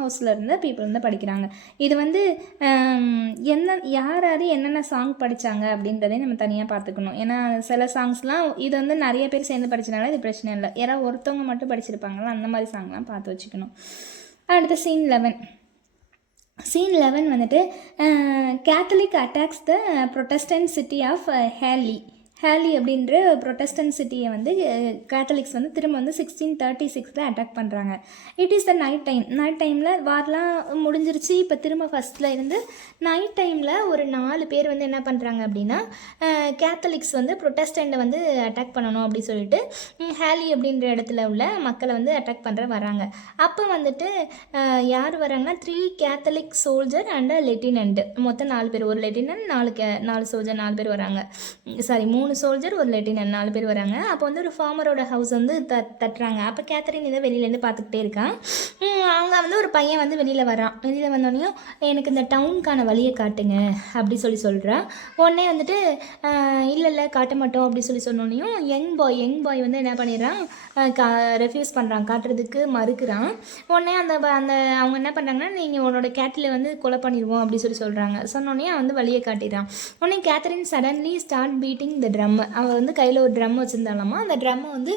ஹவுஸில் இருந்த பீப்புள் வந்து படிக்கிறாங்க. இது வந்து யார் என்னென்ன சாங் படித்தாங்க அப்படின்றதே நம்ம தனியாக பார்த்துக்கணும். ஏன்னா சில சாங்ஸ்லாம் இது வந்து நிறைய பேர் சேர்ந்து படிச்சனால இது பிரச்சனை இல்லை, யாராவது ஒருத்தவங்க மட்டும் படிச்சிருப்பாங்களா, அந்த மாதிரி சாங்லாம் பார்த்து வச்சுக்கணும். அடுத்து சீன் 11 வந்துட்டு Catholic attacks the Protestant city of Haley அப்படின்ற ப்ரொட்டஸ்டன்ட் சிட்டியை வந்து கேத்தலிக்ஸ் வந்து திரும்ப வந்து 1636 அட்டாக் பண்ணுறாங்க. இட் இஸ் த நைட் டைமில் வார்லாம் முடிஞ்சிருச்சு. இப்போ திரும்ப ஃபஸ்ட்டில் இருந்து நைட் டைமில் ஒரு 4 பேர் வந்து என்ன பண்ணுறாங்க அப்படின்னா கேத்தலிக்ஸ் வந்து ப்ரொட்டஸ்டண்ட்டை வந்து அட்டாக் பண்ணணும் அப்படி சொல்லிட்டு ஹேலி அப்படின்ற இடத்துல உள்ள மக்களை வந்து அட்டாக் பண்ணுற வராங்க. அப்போ வந்துட்டு யார் வராங்கன்னா 3 கேத்தலிக் சோல்ஜர் அண்ட் லெப்டினன்ட், மொத்தம் 4 பேர், ஒரு லெப்டினன்ட் 4 சோல்ஜர் 4 பேர் வராங்க. சாரி 3 3 சோல்ஜர் ஒரு லெட்டினன்ட் 4 பேர் வராங்க. அப்போ வந்து ஒரு ஃபார்மரோட ஹவுஸ் வந்து தட்டுறாங்க. அப்போ கேத்தரின் இதை வெளியிலேருந்து பார்த்துக்கிட்டே இருக்கான். அவங்க வந்து ஒரு பையன் வந்து வெளியில் வரான். வெளியில் வந்தோடனையும் எனக்கு இந்த டவுனுக்கான வழியை காட்டுங்க அப்படி சொல்கிறான். உடனே வந்துட்டு இல்லை காட்ட மாட்டோம் அப்படி சொன்னோடனையும் யங் பாய் வந்து என்ன பண்ணிடுறான், ரெஃப்யூஸ் பண்ணுறான், காட்டுறதுக்கு மறுக்கிறான். உடனே அந்த அவங்க என்ன பண்ணுறாங்கன்னா நீங்கள் உன்னோட கேட்டில் வந்து கொலை பண்ணிடுவோம் அப்படி சொல்கிறாங்க. சொன்னோடனே அவன் வந்து வழியை காட்டிடுறான். உடனே கேத்தரின் சடன்லி ஸ்டார்ட் பீட்டிங் த ட்ரம். அவன் வந்து கையில் ஒரு ட்ரம் வச்சுருந்தாலாமா, அந்த ட்ரம்மை வந்து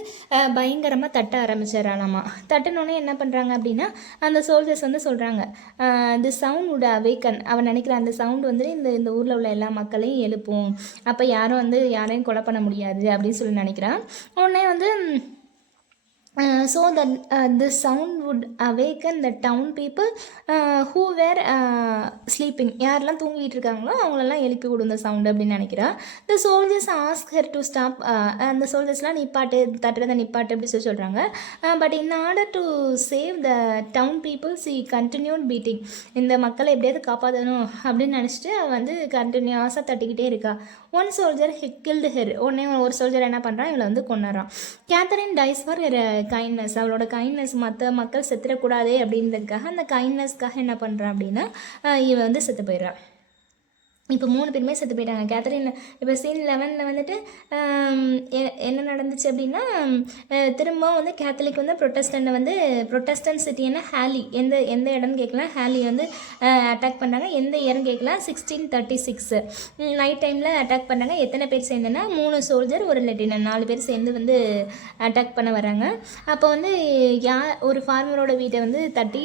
பயங்கரமாக தட்ட ஆரம்பிச்சிடறாலாமா. தட்டினோடனே என்ன பண்ணுறாங்க அப்படின்னா அந்த சோல்ஜர்ஸ் வந்து சொல்கிறாங்க தி சவுண்ட் வுட் அவேக்கன். அவன் நினைக்கிற அந்த சவுண்ட் வந்து இந்த ஊரில் உள்ள எல்லா மக்களையும் எழுப்பும், அப்போ யாரும் வந்து யாரையும் கொலை பண்ண முடியாது அப்படின்னு சொல்லி நினைக்கிறான். உடனே வந்து so that this sound would awaken the town people who were sleeping. யாரெல்லாம் தூங்கிட்டு இருக்காங்களோ அவங்களெல்லாம் எழுப்பி விடும் இந்த சவுண்டு அப்படின்னு நினைக்கிறா. the soldiers ask her to stop. அந்த சோல்ஜர்ஸ்லாம் நிப்பாட்டு, தட்டுறதை நிப்பாட்டு அப்படி சொல்கிறாங்க. But in order to save the town people she continued beating. இந்த மக்களை எப்படியாவது காப்பாற்றணும் அப்படின்னு நினச்சிட்டு அவள் வந்து கண்டினியூஸாக தட்டிக்கிட்டே இருக்கா. One soldier killed her. உடனே ஒரு சோல்ஜர் என்ன பண்ணுறான், இவளை வந்து கொண்டுறான். Catherine dies for kindness. அவளோட கைண்ட்னஸ் மற்ற மக்கள் செத்துடக்கூடாதே அப்படின்றதுக்காக, அந்த கைண்ட்னஸ்க்காக என்ன பண்ணுறான் அப்படின்னா இவ வந்து செத்து போயிடுறான். இப்போ 3 பேருமே செத்து போயிட்டாங்க. கேத்தரின் இப்போ சீன் 11 வந்துட்டு என்ன நடந்துச்சு அப்படின்னா திரும்பவும் வந்து கேத்தலிக் வந்து ப்ரொட்டஸ்டன்ட் சிட்டின்னா ஹேலி, எந்த இடம்னு கேட்கலாம், ஹேலி வந்து அட்டாக் பண்ணுறாங்க. எந்த இயர்னு கேட்கலாம், 1636 நைட் டைமில் அட்டாக் பண்ணுறாங்க. எத்தனை பேர் சேர்ந்துன்னா 3 சோல்ஜர் ஒரு லெட்டினன்ட் 4 பேர் சேர்ந்து வந்து அட்டாக் பண்ண வராங்க. அப்போ வந்து ஒரு ஃபார்மரோட வீட்டை வந்து தட்டி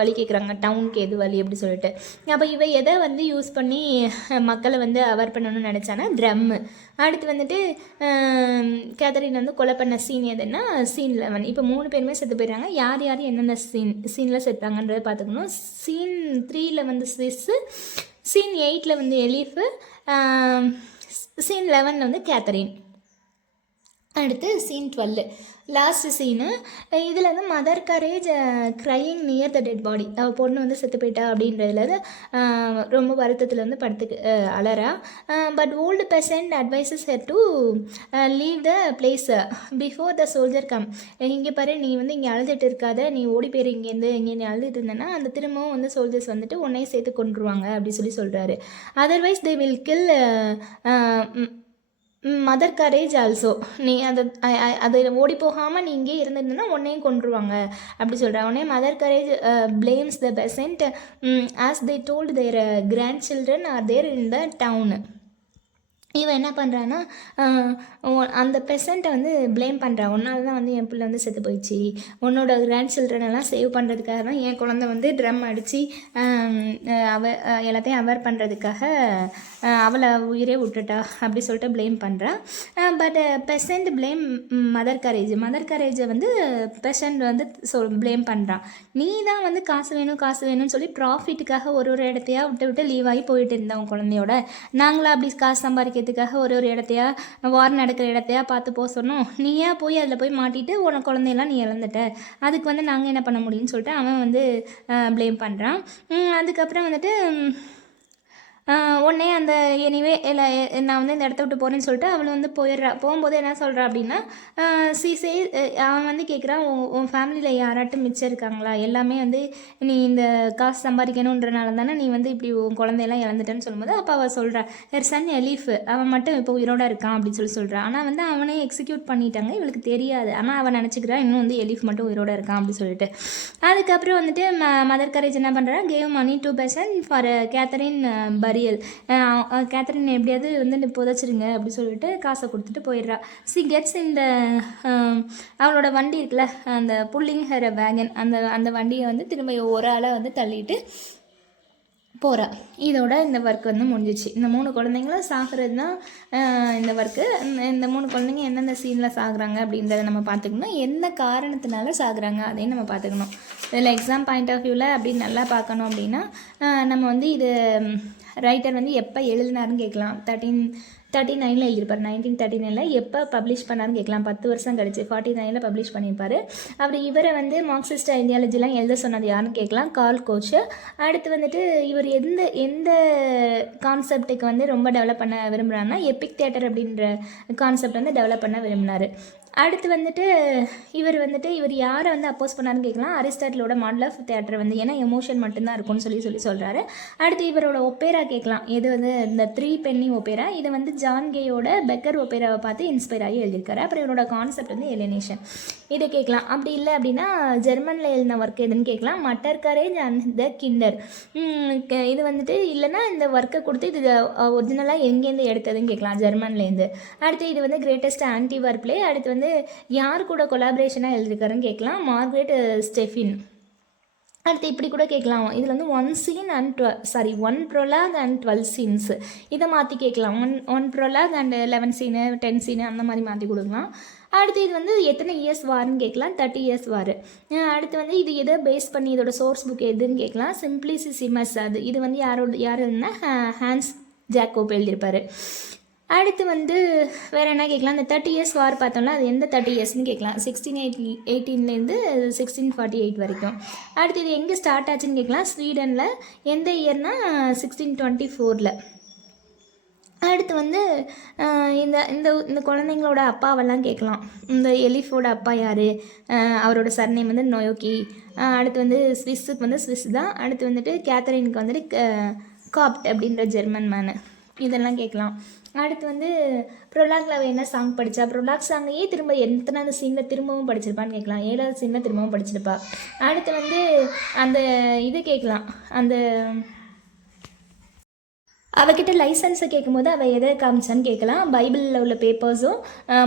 வழி கேட்குறாங்க, டவுனுக்கு எது வழி அப்படி சொல்லிட்டு. அப்போ இவ எதை வந்து யூஸ் பண்ணி மக்களை வந்து அவேர் பண்ணணும்னு நினச்சானா ட்ரம்மு. அடுத்து வந்துட்டு கேத்தரின் வந்து கொலை பண்ண சீன் எதுன்னா சீன் 11. இப்போ 3 பேருமே செத்து போயிடுறாங்க. யார் என்னென்ன சீனில் செத்தாங்கன்றதை பார்த்துக்கணும். சீன் 3ல் வந்து ஸ்விஸ்ஸு, சீன் 8ல் வந்து எலிஃபு, சீன் 11ல் வந்து கேத்தரின். அடுத்து சீன் 12 லாஸ்ட் சீனு. இதில் வந்து Mother Courage crying near the dead body. அவள் பொண்ணு வந்து செத்து போயிட்டா அப்படின்றதுல ரொம்ப வருத்தத்தில் வந்து படுத்துக்கு அலறா. But old peasant advises her to leave the place before the soldier come. இங்கே பாரு, நீ வந்து இங்கே அழுதுட்டு இருக்காத, நீ ஓடி போயிரு இங்கேருந்து. இங்கே நீ அழுதுட்டு இருந்தேன்னா அந்த திரும்பவும் வந்து சோல்ஜர்ஸ் வந்துட்டு உன்னையே சேர்த்து கொண்டுருவாங்க அப்படி சொல்கிறாரு. Otherwise they will kill mother courage also. நீ அதை ஓடி போகாமல் நீ இங்கே இருந்திருந்தேன்னா உன்னையும் கொண்டுருவாங்க அப்படி சொல்கிறாங்க. உடனே mother courage blames the peasant as they told their grandchildren are there in the town. இவன் என்ன பண்ணுறான்னா அந்த பெசண்ட்டை வந்து ப்ளேம் பண்ணுறான். உன்னால தான் வந்து என் பிள்ளை வந்து செத்து போயிடுச்சு, உன்னோட கிராண்ட் சில்ட்ரனெல்லாம் சேவ் பண்ணுறதுக்காக தான் என் குழந்தை வந்து ட்ரம் அடித்து எல்லாத்தையும் அவேர் பண்ணுறதுக்காக அவளை உயிரே விட்டுட்டா அப்படி சொல்லிட்டு ப்ளேம் பண்ணுறான். பட் பெசண்ட் ப்ளேம் மதர் கரேஜை வந்து பெசண்ட் வந்து ப்ளேம் பண்ணுறான். நீ தான் வந்து காசு வேணும்னு சொல்லி ப்ராஃபிட்டுக்காக ஒரு இடத்தையா விட்டு லீவ் ஆகி போயிட்டு இருந்தேன் உன் குழந்தையோட. நாங்களாம் அப்படி காசு சம்பாதிக்கிறதுக்காக ஒரு இடத்தையா வார் நடக்கிற இடத்தையா பார்த்து போக சொன்னோம். நீயா போய் அதில் போய் மாட்டிட்டு உனக்கு குழந்தையெல்லாம் நீ இழந்துட்ட, அதுக்கு வந்து நாங்கள் என்ன பண்ண முடியும்னு சொல்லிட்டு அவன் வந்து ப்ளேம் பண்ணுறான். அதுக்கப்புறம் வந்துட்டு உடனே அந்த எனிவே நான் வந்து இந்த இடத்த விட்டு போகிறேன்னு சொல்லிட்டு அவள் வந்து போயிடுறா. போகும்போது என்ன சொல்கிறா அப்படின்னா அவன் வந்து கேட்குறான், உன் ஃபேமிலியில் யாராட்டும் மிச்சம் இருக்காங்களா, எல்லாமே வந்து நீ இந்த காசு சம்பாதிக்கணுன்றனால தானே நீ வந்து இப்படி உன் குழந்தையெல்லாம் இழந்துட்டேன்னு சொல்லும்போது அப்போ அவள் சொல்கிறா, ஹெர் சன் எலீஃப், அவன் மட்டும் இப்போ உயிரோட இருக்கான் அப்படின்னு சொல்கிறான். ஆனால் வந்து அவனே எக்ஸிக்யூட் பண்ணிட்டாங்க, இவளுக்கு தெரியாது. ஆனால் அவன் நினச்சிக்கிறா இன்னும் வந்து எலீஃப் மட்டும் உயிரோட இருக்கான் அப்படின்னு சொல்லிட்டு. அதுக்கப்புறம் வந்துட்டு மதர் கரேஜ் என்ன பண்ணுறா, gave money 2% for Catherine burial. Catherine எப்படியாவது வந்து புதைச்சிருங்க அப்படி சொல்லிட்டு காசை கொடுத்துட்டு போயிடுறா. சி கெட்ஸ் இந்த அவளோட வண்டி இருக்குல்ல, அந்த புல்லிங் ஹெர் வேகன், அந்த வண்டியை வந்து திரும்ப ஒரு ஆளை வந்து தள்ளிட்டு போகிறா. இதோட இந்த ஒர்க் வந்து முடிஞ்சிச்சு. இந்த 3 குழந்தைங்களும் சாகிறது தான் இந்த ஒர்க்கு. இந்த 3 குழந்தைங்க எந்தெந்த சீனில் சாகுறாங்க அப்படின்றத நம்ம பார்த்துக்கணும். எந்த காரணத்தினால சாகுறாங்க அதையும் நம்ம பார்த்துக்கணும். இதில் எக்ஸாம் பாயிண்ட் ஆஃப் வியூவில் அப்படின்னு நல்லா பார்க்கணும் அப்படின்னா நம்ம வந்து இது ரைட்டர் வந்து எப்போ எழுதினாருன்னு கேட்கலாம். 1939 எழுதியிருப்பார். 1939 எப்போ பப்ளிஷ் பண்ணாருன்னு கேட்கலாம். 10 வருஷம் கழிச்சு 49 பப்ளிஷ் பண்ணியிருப்பார். அப்படி இவரை வந்து மார்க்சிஸ்ட் ஐடியாலஜிலாம் எழுத சொன்னது யாருன்னு கேட்கலாம். Karl Koch. அடுத்து வந்துட்டு இவர் எந்த கான்செப்டுக்கு வந்து ரொம்ப டெவலப் பண்ண விரும்புகிறாருன்னா எபிக் தியேட்டர் அப்படின்ற கான்செப்ட் வந்து டெவலப் பண்ண விரும்பினார். அடுத்து வந்துட்டு இவர் யாரை வந்து அப்போஸ் பண்ணாருன்னு கேட்கலாம். அரிஸ்டாட்டிலோட மாடல் ஆஃப் தியேட்டர் வந்து, ஏன்னா எமோஷன் மட்டும்தான் இருக்கும்னு சொல்கிறாரு. அடுத்து இவரோட ஒப்பேரா கேட்கலாம். இது வந்து இந்த 3 பென்னி ஒப்பேரா. இது வந்து ஜான் கேயோட பெக்கர் ஒப்பேராவை பார்த்து இன்ஸ்பயர் ஆகி எழுதியிருக்காரு. அப்புறம் இவரோட கான்செப்ட் வந்து எலினேஷன், இதை கேட்கலாம். அப்படி இல்லை அப்படின்னா ஜெர்மனில் எழுதின ஒர்க் எதுன்னு கேட்கலாம். Matar Courage and the kinder. இது வந்துட்டு இல்லைன்னா இந்த ஒர்க்கை கொடுத்து இது ஒரிஜினலாக எங்கேருந்து எடுத்ததுன்னு கேட்கலாம், ஜெர்மன்லேருந்து. அடுத்து இது வந்து கிரேட்டஸ்ட் ஆன்டி வார் பிளே. அடுத்து வந்து யார் கூட கொலாபரேஷனாக எழுதியிருக்காருன்னு கேட்கலாம். மார்க்ரெட் ஸ்டெஃபின். அடுத்து இப்படி கூட கேட்கலாம். இதில் வந்து 1 ப்ரொலாக் அண்ட் 12 சீன்ஸ். இதை மாற்றி கேட்கலாம். One prologue and 11 scene 10 scene அந்த மாதிரி மாற்றி கொடுக்கலாம். அடுத்து இது வந்து எத்தனை இயர்ஸ் வார்னு கேட்கலாம். 30 இயர்ஸ் வார். அடுத்து வந்து இது எதை பேஸ் பண்ணி இதோட சோர்ஸ் புக் எதுன்னு கேட்கலாம். சிம்பிளிசிசிமஸ். இது வந்து யாருன்னா ஹான்ஸ் ஜாக்கோப் எழுதியிருப்பார். அடுத்து வந்து வேறு என்ன கேட்கலாம். இந்த 30 இயர்ஸ் வார் பார்த்தோம்னா அது எந்த 30 இயர்ஸ்னு கேட்கலாம். 1618 1648 வரைக்கும். அடுத்து இது எங்கே ஸ்டார்ட் ஆச்சுன்னு கேட்கலாம். ஸ்வீடனில். எந்த இயர்னா 1624. அடுத்து வந்து இந்த இந்த இந்த குழந்தைங்களோட அப்பாவெல்லாம் கேட்கலாம். இந்த எலிஃபோட அப்பா யார், அவரோட சர்நேம் வந்து நொயோக்கி. அடுத்து வந்து ஸ்விஸ்ஸுக்கு வந்து ஸ்விஸ் தான். அடுத்து வந்துட்டு கேத்தரினுக்கு வந்துட்டு காப்ட் அப்படின்ற ஜெர்மன் மேனு. இதெல்லாம் கேட்கலாம். அடுத்து வந்து ப்ரொலாக்ல என்ன சாங் படித்தா, ப்ரொலாக் சாங்கையே திரும்ப எத்தனாவது சீனில் திரும்பவும் படிச்சிருப்பான்னு கேட்கலாம். 7வது சீனில் திரும்பவும் படிச்சிருப்பா. அடுத்து வந்து அந்த இது கேட்கலாம். அந்த அவகிட்ட லைசன்ஸை கேட்கும்போது அவள் எதை காமிச்சான்னு கேட்கலாம். பைபிளில் உள்ள பேப்பர்ஸும்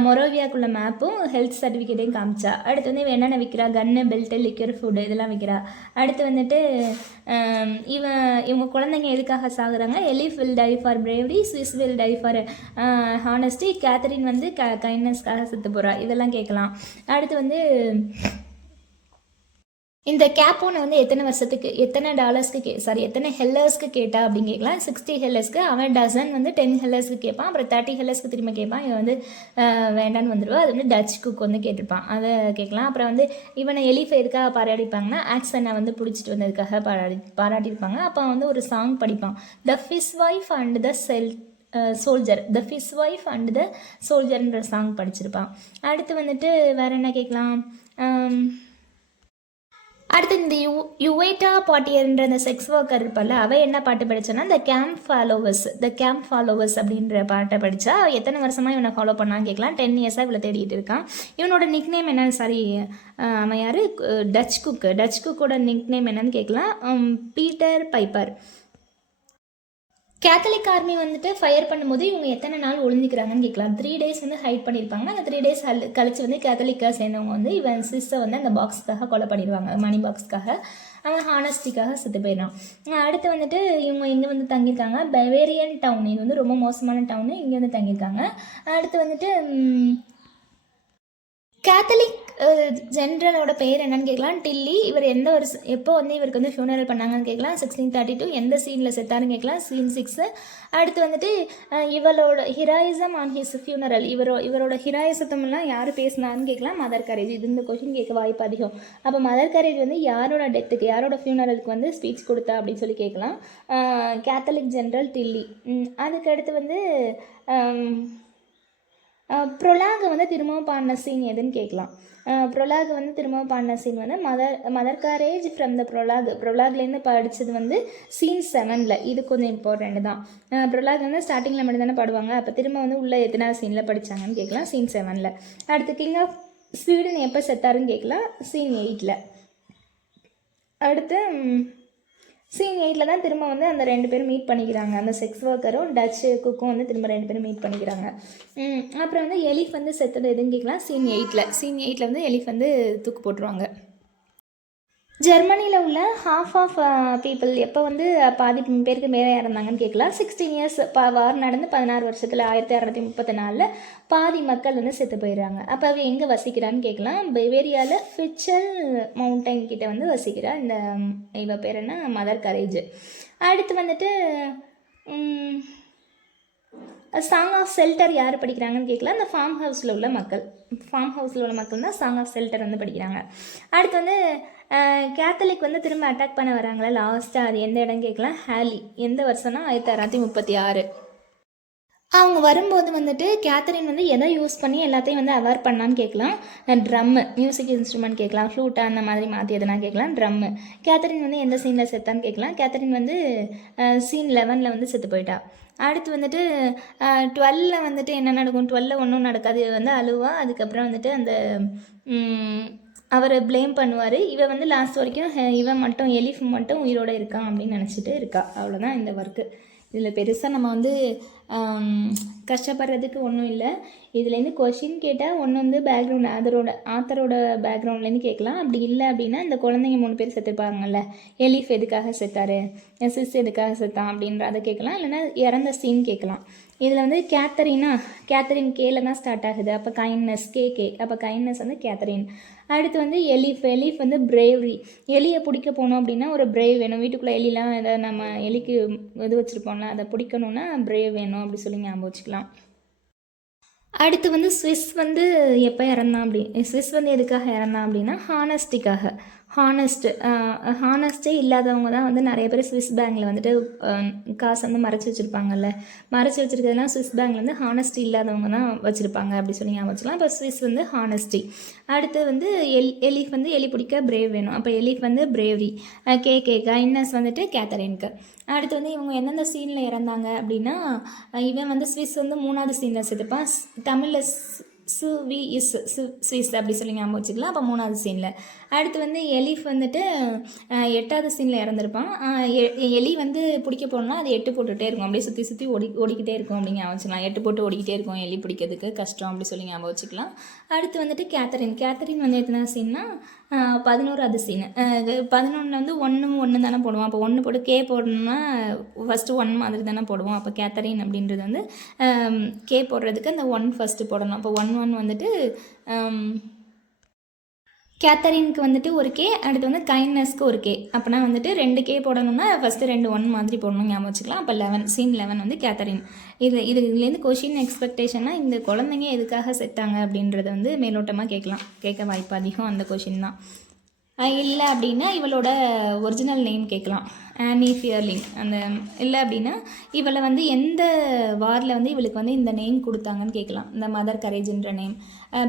மொரோவியாக்குள்ள மேப்பும் ஹெல்த் சர்டிஃபிகேட்டையும் காமிச்சா. அடுத்து வந்து என்னென்ன விற்கிறா, கன்னு, பெல்ட்டு, லிக்யூர், ஃபுட்டு இதெல்லாம் விற்கிறா. அடுத்து வந்துட்டு இவங்க குழந்தைங்க எதுக்காக சாகுறாங்க. Eilif will die for bravery, Swiss will die for honesty, Catherine வந்து கைண்ட்னஸ்க்காக செத்து போகிறா. இதெல்லாம் கேட்கலாம். அடுத்து வந்து இந்த கேப்போனை வந்து எத்தனை டாலர்ஸ்க்கு எத்தனை ஹெல்லர்ஸ்க்கு கேட்டா அப்படின்னு கேட்கலாம். 60 ஹெல்லர்ஸ்க்கு. அவன் டசன் வந்து 10 ஹெல்லர்ஸ்க்கு கேட்பான். அப்புறம் 30 ஹெல்லர்ஸ்க்கு திரும்ப கேட்பான். இவன் வந்து வேண்டான்னு வந்துடுவா. அது வந்து டச் குக் வந்து கேட்டிருப்பான், அதை கேட்கலாம். அப்புறம் வந்து இவனை எலிஃப் எதுக்காக பாராட்டிப்பாங்கன்னா ஆக்சனை வந்து பிடிச்சிட்டு வந்ததுக்காக பாராட்டியிருப்பாங்க. அப்போ வந்து ஒரு சாங் படிப்பான். The fishwife and the soldier. The fishwife and the சோல்ஜர்ன்ற சாங் படிச்சிருப்பான். அடுத்து வந்துட்டு வேறு என்ன கேட்கலாம். அடுத்து இந்த யுவைட்டா பாட்டியர்ன்ற அந்த செக்ஸ் ஒர்க்கர் இருப்பாள், அவள் என்ன பாட்டு படித்தான்னா த கேம்ப் ஃபாலோவர்ஸ் அப்படின்ற பாட்டை படித்தா. எத்தனை வருஷமாக இவனை ஃபாலோ பண்ணான்னு கேட்கலாம். 10 இயர்ஸாக இவளை தேடிட்டு இருக்கான். இவனோட நிக் நேம் என்னன்னு அவன் யார், டச் குக்கோட நிக் நேம் என்னன்னு கேட்கலாம். Peter piper. கேத்தலிக் ஆர்மி வந்துட்டு ஃபயர் பண்ணும்போது இவங்க எத்தனை நாள் ஒளிஞ்சிக்கிறாங்கன்னு கேட்கலாம். 3 டேஸ் வந்து ஹைட் பண்ணியிருப்பாங்க. அந்த 3 டேஸ் கழிச்சு வந்து கேத்தலிக்காக சேர்ந்தவங்க வந்து இவன் சிஸ்ஸை வந்து அந்த பாக்ஸ்க்காக கொலை பண்ணிடுவாங்க, மணி பாக்ஸ்க்காக. அவன் ஹானஸ்டிக்காக செத்து போயிடறான். அடுத்து வந்துட்டு இவங்க இங்கே வந்து தங்கியிருக்காங்க. Bavarian down. இது வந்து ரொம்ப மோசமான டவுனு. இங்கே வந்து தங்கியிருக்காங்க. அடுத்து வந்துட்டு கேத்தலிக் ஜென்ரலோட பேர் என்னன்னு கேட்கலாம். டில்லி. இவர் எந்த எப்போ வந்து இவருக்கு வந்து ஃபியூனரல் பண்ணாங்கன்னு கேட்கலாம். 1632. எந்த சீனில் செத்தாருன்னு கேட்கலாம். சீன் 6. அடுத்து வந்துட்டு இவளோட ஹிராயிசம் ஆன் ஹிஸ் ஃபியூனரல். இவரோட ஹிராயிசத்தமெல்லாம் யார் பேசினான்னு கேட்கலாம். Mother courage. இது இந்த கொஷின் கேட்க வாய்ப்பு அதிகம். அப்போ மதர் கரேஜ் வந்து யாரோட டெத்துக்கு, யாரோட ஃபியூனரலுக்கு வந்து ஸ்பீச் கொடுத்தா அப்படின்னு சொல்லி கேட்கலாம். Catholic general Delhi. அதுக்கடுத்து வந்து ப்ரொலாகை வந்து திரும்பவும் பாடின சீன் எதுன்னு கேட்கலாம். ப்ரொலாக் வந்து திரும்பவும் பாடின சீன் வந்து மதர் கரேஜ் ஃப்ரம் த ப்ரொலாக்லேருந்து படித்தது வந்து சீன் 7. இது கொஞ்சம் இம்பார்ட்டண்ட் தான். ப்ரொலாக் வந்து ஸ்டார்டிங்கில் மட்டும் தானே பாடுவாங்க. அப்போ திரும்ப வந்து உள்ள எத்தனாவது சீனில் படித்தாங்கன்னு கேட்கலாம். சீன் 7. அடுத்து கிங் ஆஃப் ஸ்வீடன் எப்போ செத்தாருன்னு கேட்கலாம். சீன் 8. அடுத்து சீன் 8 தான் திரும்ப வந்து அந்த 2 பேரும் மீட் பண்ணிக்கிறாங்க. அந்த செக்ஸ் ஒர்க்கரும் டச் குக்கும் வந்து திரும்ப 2 பேரும் மீட் பண்ணிக்கிறாங்க. அப்புறம் வந்து எலிஃப் வந்து செத்தது எதுன்னு கேட்கலாம். சீன் 8 வந்து எலிஃப் வந்து தூக்கு போட்டுருவாங்க. ஜெர்மனியில் உள்ள ஹாஃப் ஆஃப் பீப்புள் எப்போ வந்து பாதி பேருக்கு மேலே இறந்தாங்கன்னு கேட்கலாம். 16 இயர்ஸ் வார் நடந்து 16 வருஷத்தில் 1634 பாதி மக்கள் வந்து செத்து போயிடுறாங்க. அப்போ அவ எங்கே வசிக்கிறான்னு கேட்கலாம். பவேரியாவில் ஃபிச்சல் மவுண்டைன் கிட்ட வந்து வசிக்கிறா. இந்த இவ பேர் என்ன, மதர் கரேஜ். அடுத்து வந்துட்டு சாங் ஆஃப் ஷெல்டர் யார் படிக்கிறாங்கன்னு கேட்கலாம். இந்த ஃபார்ம் ஹவுஸில் உள்ள மக்கள் தான் சாங் ஆஃப் ஷெல்டர் வந்து படிக்கிறாங்க. அடுத்து வந்து கேத்தலிக் வந்து திரும்ப அட்டாக் பண்ண வராங்களா லாஸ்ட்டாக, அது எந்த இடம் கேட்கலாம். ஹேலி. எந்த வருஷம்னா 1636. அவங்க வரும்போது வந்துட்டு கேத்தரின் வந்து எதை யூஸ் பண்ணி எல்லாத்தையும் வந்து அவேர் பண்ணான்னு கேட்கலாம். ட்ரம்மு, மியூசிக் இன்ஸ்ட்ருமெண்ட் கேட்கலாம். ஃப்ளூட்டா அந்த மாதிரி மாற்றி எதுனா கேட்கலாம். ட்ரம்மு. கேத்தரின் வந்து எந்த சீனில் செத்தான்னு கேட்கலாம். கேத்தரின் வந்து சீன் 11 வந்து செத்து போயிட்டா. அடுத்து வந்துட்டு 12 வந்துட்டு என்ன நடக்கும், 12 ஒன்றும் நடக்காது. இவ வந்து அழுவா. அதுக்கப்புறம் வந்துட்டு அந்த அவரை ப்ளேம் பண்ணுவார். இவன் வந்து லாஸ்ட் வரைக்கும் இவன் மட்டும் எலிஃப் மட்டும் உயிரோடு இருக்கான் அப்படின்னு நினச்சிட்டு இருக்கா. அவ்வளோதான் இந்த ஒர்க்கு. இதில் பெருசாக நம்ம வந்து கஷ்டப்படுறதுக்கு ஒன்றும் இல்லை. இதுலேருந்து கொஷின் கேட்டால் ஒன்று வந்து பேக்ரவுண்ட் ஆத்தரோட பேக்ரவுண்ட்லேருந்து கேட்கலாம். அப்படி இல்லை அப்படின்னா இந்த குழந்தைங்க 3 பேர் செத்துருப்பாங்கல்ல, எலிஃப் எதுக்காக செத்தாரு, சிஸ் எதுக்காக செத்தான் அப்படின்றத கேட்கலாம். இல்லைன்னா இறந்த சீன் கேட்கலாம். இதில் வந்து கேத்தரின் கேல தான் ஸ்டார்ட் ஆகுது. அப்போ கைண்ட்னஸ் கே. அப்போ கைண்ட்னஸ் வந்து கேத்தரின். அடுத்து வந்து எலிஃப் வந்து பிரேவ்ரி. எலியை பிடிக்க போனோம் அப்படின்னா ஒரு பிரேவ் வேணும். வீட்டுக்குள்ளே எலிலாம் ஏதாவது நம்ம எலிக்கு இது வச்சுருப்போம்ல, அதை பிடிக்கணுன்னா பிரேவ் வேணும் அப்படி சொல்லி ஞாபகம் வச்சுக்கலாம். அடுத்து வந்து ஸ்விஸ் வந்து எப்போ இறந்தான் ஸ்விஸ் வந்து எதுக்காக இறந்தான் அப்படின்னா ஹானஸ்டிக்காக. ஹானஸ்டே இல்லாதவங்க தான் வந்து நிறைய பேர் ஸ்விஸ் பேங்கில் வந்துட்டு காசு வந்து மறைச்சி வச்சுருப்பாங்கல்ல. மறைச்சி வச்சுருக்கிறதுலாம் ஸ்விஸ் பேங்கில் வந்து ஹானஸ்டி இல்லாதவங்க தான் வச்சுருப்பாங்க அப்படி சொல்லி ஞாபகம் வச்சுக்கலாம். இப்போ ஸ்விஸ் வந்து ஹானஸ்டி. அடுத்து வந்து எலிஃப் வந்து எலி பிடிக்க பிரேவ் வேணும். அப்போ எலிஃப் வந்து பிரேவ்ரி. கைண்ட்னஸ் வந்துட்டு கேத்தரினுக்கு. அடுத்து வந்து இவங்க எந்தெந்த சீனில் இறந்தாங்க அப்படின்னா, இவன் வந்து ஸ்விஸ் வந்து 3வது சீனில் செத்துப்பான். தமிழில் ஸ்விஸ் அப்படி சொல்லி ஞாபகம் வச்சுக்கலாம். அப்போ 3வது சீனில். அடுத்து வந்து எலிஃப் வந்துட்டு 8வது சீனில் இறந்துருப்பான். எலி வந்து பிடிக்க போனோம்னா அது 8 போட்டுகிட்டே இருக்கும். அப்படியே சுற்றி ஓடிக்கிட்டே இருக்கும் அப்படின்னு ஞாபகம் வச்சுக்கலாம். 8 போட்டு ஓடிக்கிட்டே இருக்கும், எலி பிடிக்கிறதுக்கு கஷ்டம் அப்படி சொல்லி ஞாபகம் வச்சுக்கலாம். அடுத்து வந்துட்டு கேத்தரின் வந்து எத்தனை சீன்னா 11வது சீனு. 11 வந்து 1 தானே போடுவோம். அப்போ 1 போட்டு கே போடணும்னா ஃபஸ்ட்டு 1 மாதிரி தானே போடுவோம். அப்போ கேத்தரின் அப்படின்றது வந்து கே போடுறதுக்கு அந்த 1 ஃபஸ்ட்டு போடணும். அப்போ 1 வந்துட்டு கேத்தரினுக்கு வந்துட்டு ஒரு கே. அடுத்து வந்து கைண்ட்னஸ்க்கு ஒரு கே. அப்போனா வந்துட்டு 2 கே போடணும்னா ஃபஸ்ட்டு 2 1 மாதிரி போடணும் ஞாபகம் வச்சுக்கலாம். அப்போ 11 சீன் 11 வந்து கேத்தரின். இதுலேருந்து கொஷின் எக்ஸ்பெக்டேஷன்னா இந்த குழந்தைங்க எதுக்காக செத்தாங்க அப்படின்றத வந்து மேலோட்டமாக கேட்க வாய்ப்பு அதிகம். அந்த கொஷின் தான். இல்லை அப்படின்னா இவளோட ஒரிஜினல் நேம் கேட்கலாம். ஆனி ஃபியர்லிங். அந்த இல்லை அப்படின்னா இவளை வந்து எந்த வாரில் வந்து இவளுக்கு வந்து இந்த நேம் கொடுத்தாங்கன்னு கேட்கலாம். இந்த மதர் கரேஜ்ன்ற நேம்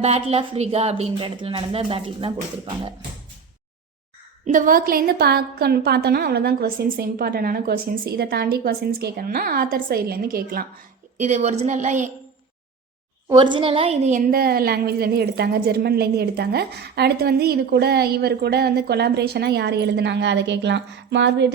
பேட்டில் ஆஃப் ரிகா அப்படின்ற இடத்துல நடந்த பேட்டிலுக்கு தான் கொடுத்துருப்பாங்க. இந்த ஒர்க்லேருந்து பார்த்தோன்னா அவ்வளோதான் கொஸ்டின்ஸ், இம்பார்ட்டண்டான கொஸ்டின்ஸ். இதை தாண்டி கொஸ்டின்ஸ் கேட்கணும்னா ஆத்தர் சைட்லேருந்து கேட்கலாம். இது ஒரிஜினலாக இது எந்த லாங்குவேஜ்லேருந்து எடுத்தாங்க, ஜெர்மன்லேருந்து எடுத்தாங்க. அடுத்து வந்து இவர் கூட வந்து கொலாபரேஷனாக யார் எழுதுனாங்க அதை கேட்கலாம். மார்கரெட்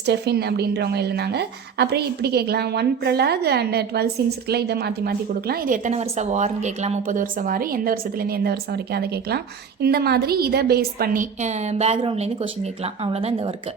ஸ்டெஃபின் அப்படின்றவங்க எழுதுனாங்க. அப்புறம் இப்படி கேட்கலாம். 1 ப்ரொலாக் அண்ட் 12 சீன்ஸ் இருக்குல்ல, இதை மாற்றி கொடுக்கலாம். இது எத்தனை வருஷம் வார்னு கேட்கலாம். 30 வருஷம் வார். எந்த வருஷத்துலேருந்து எந்த வருஷம் வரைக்கும் அதை கேட்கலாம். இந்த மாதிரி இதை பேஸ் பண்ணி பேக்ரவுண்ட்லேருந்து கொஸ்டின் கேட்கலாம். அவ்வளோதான் இந்த ஒர்க்கு.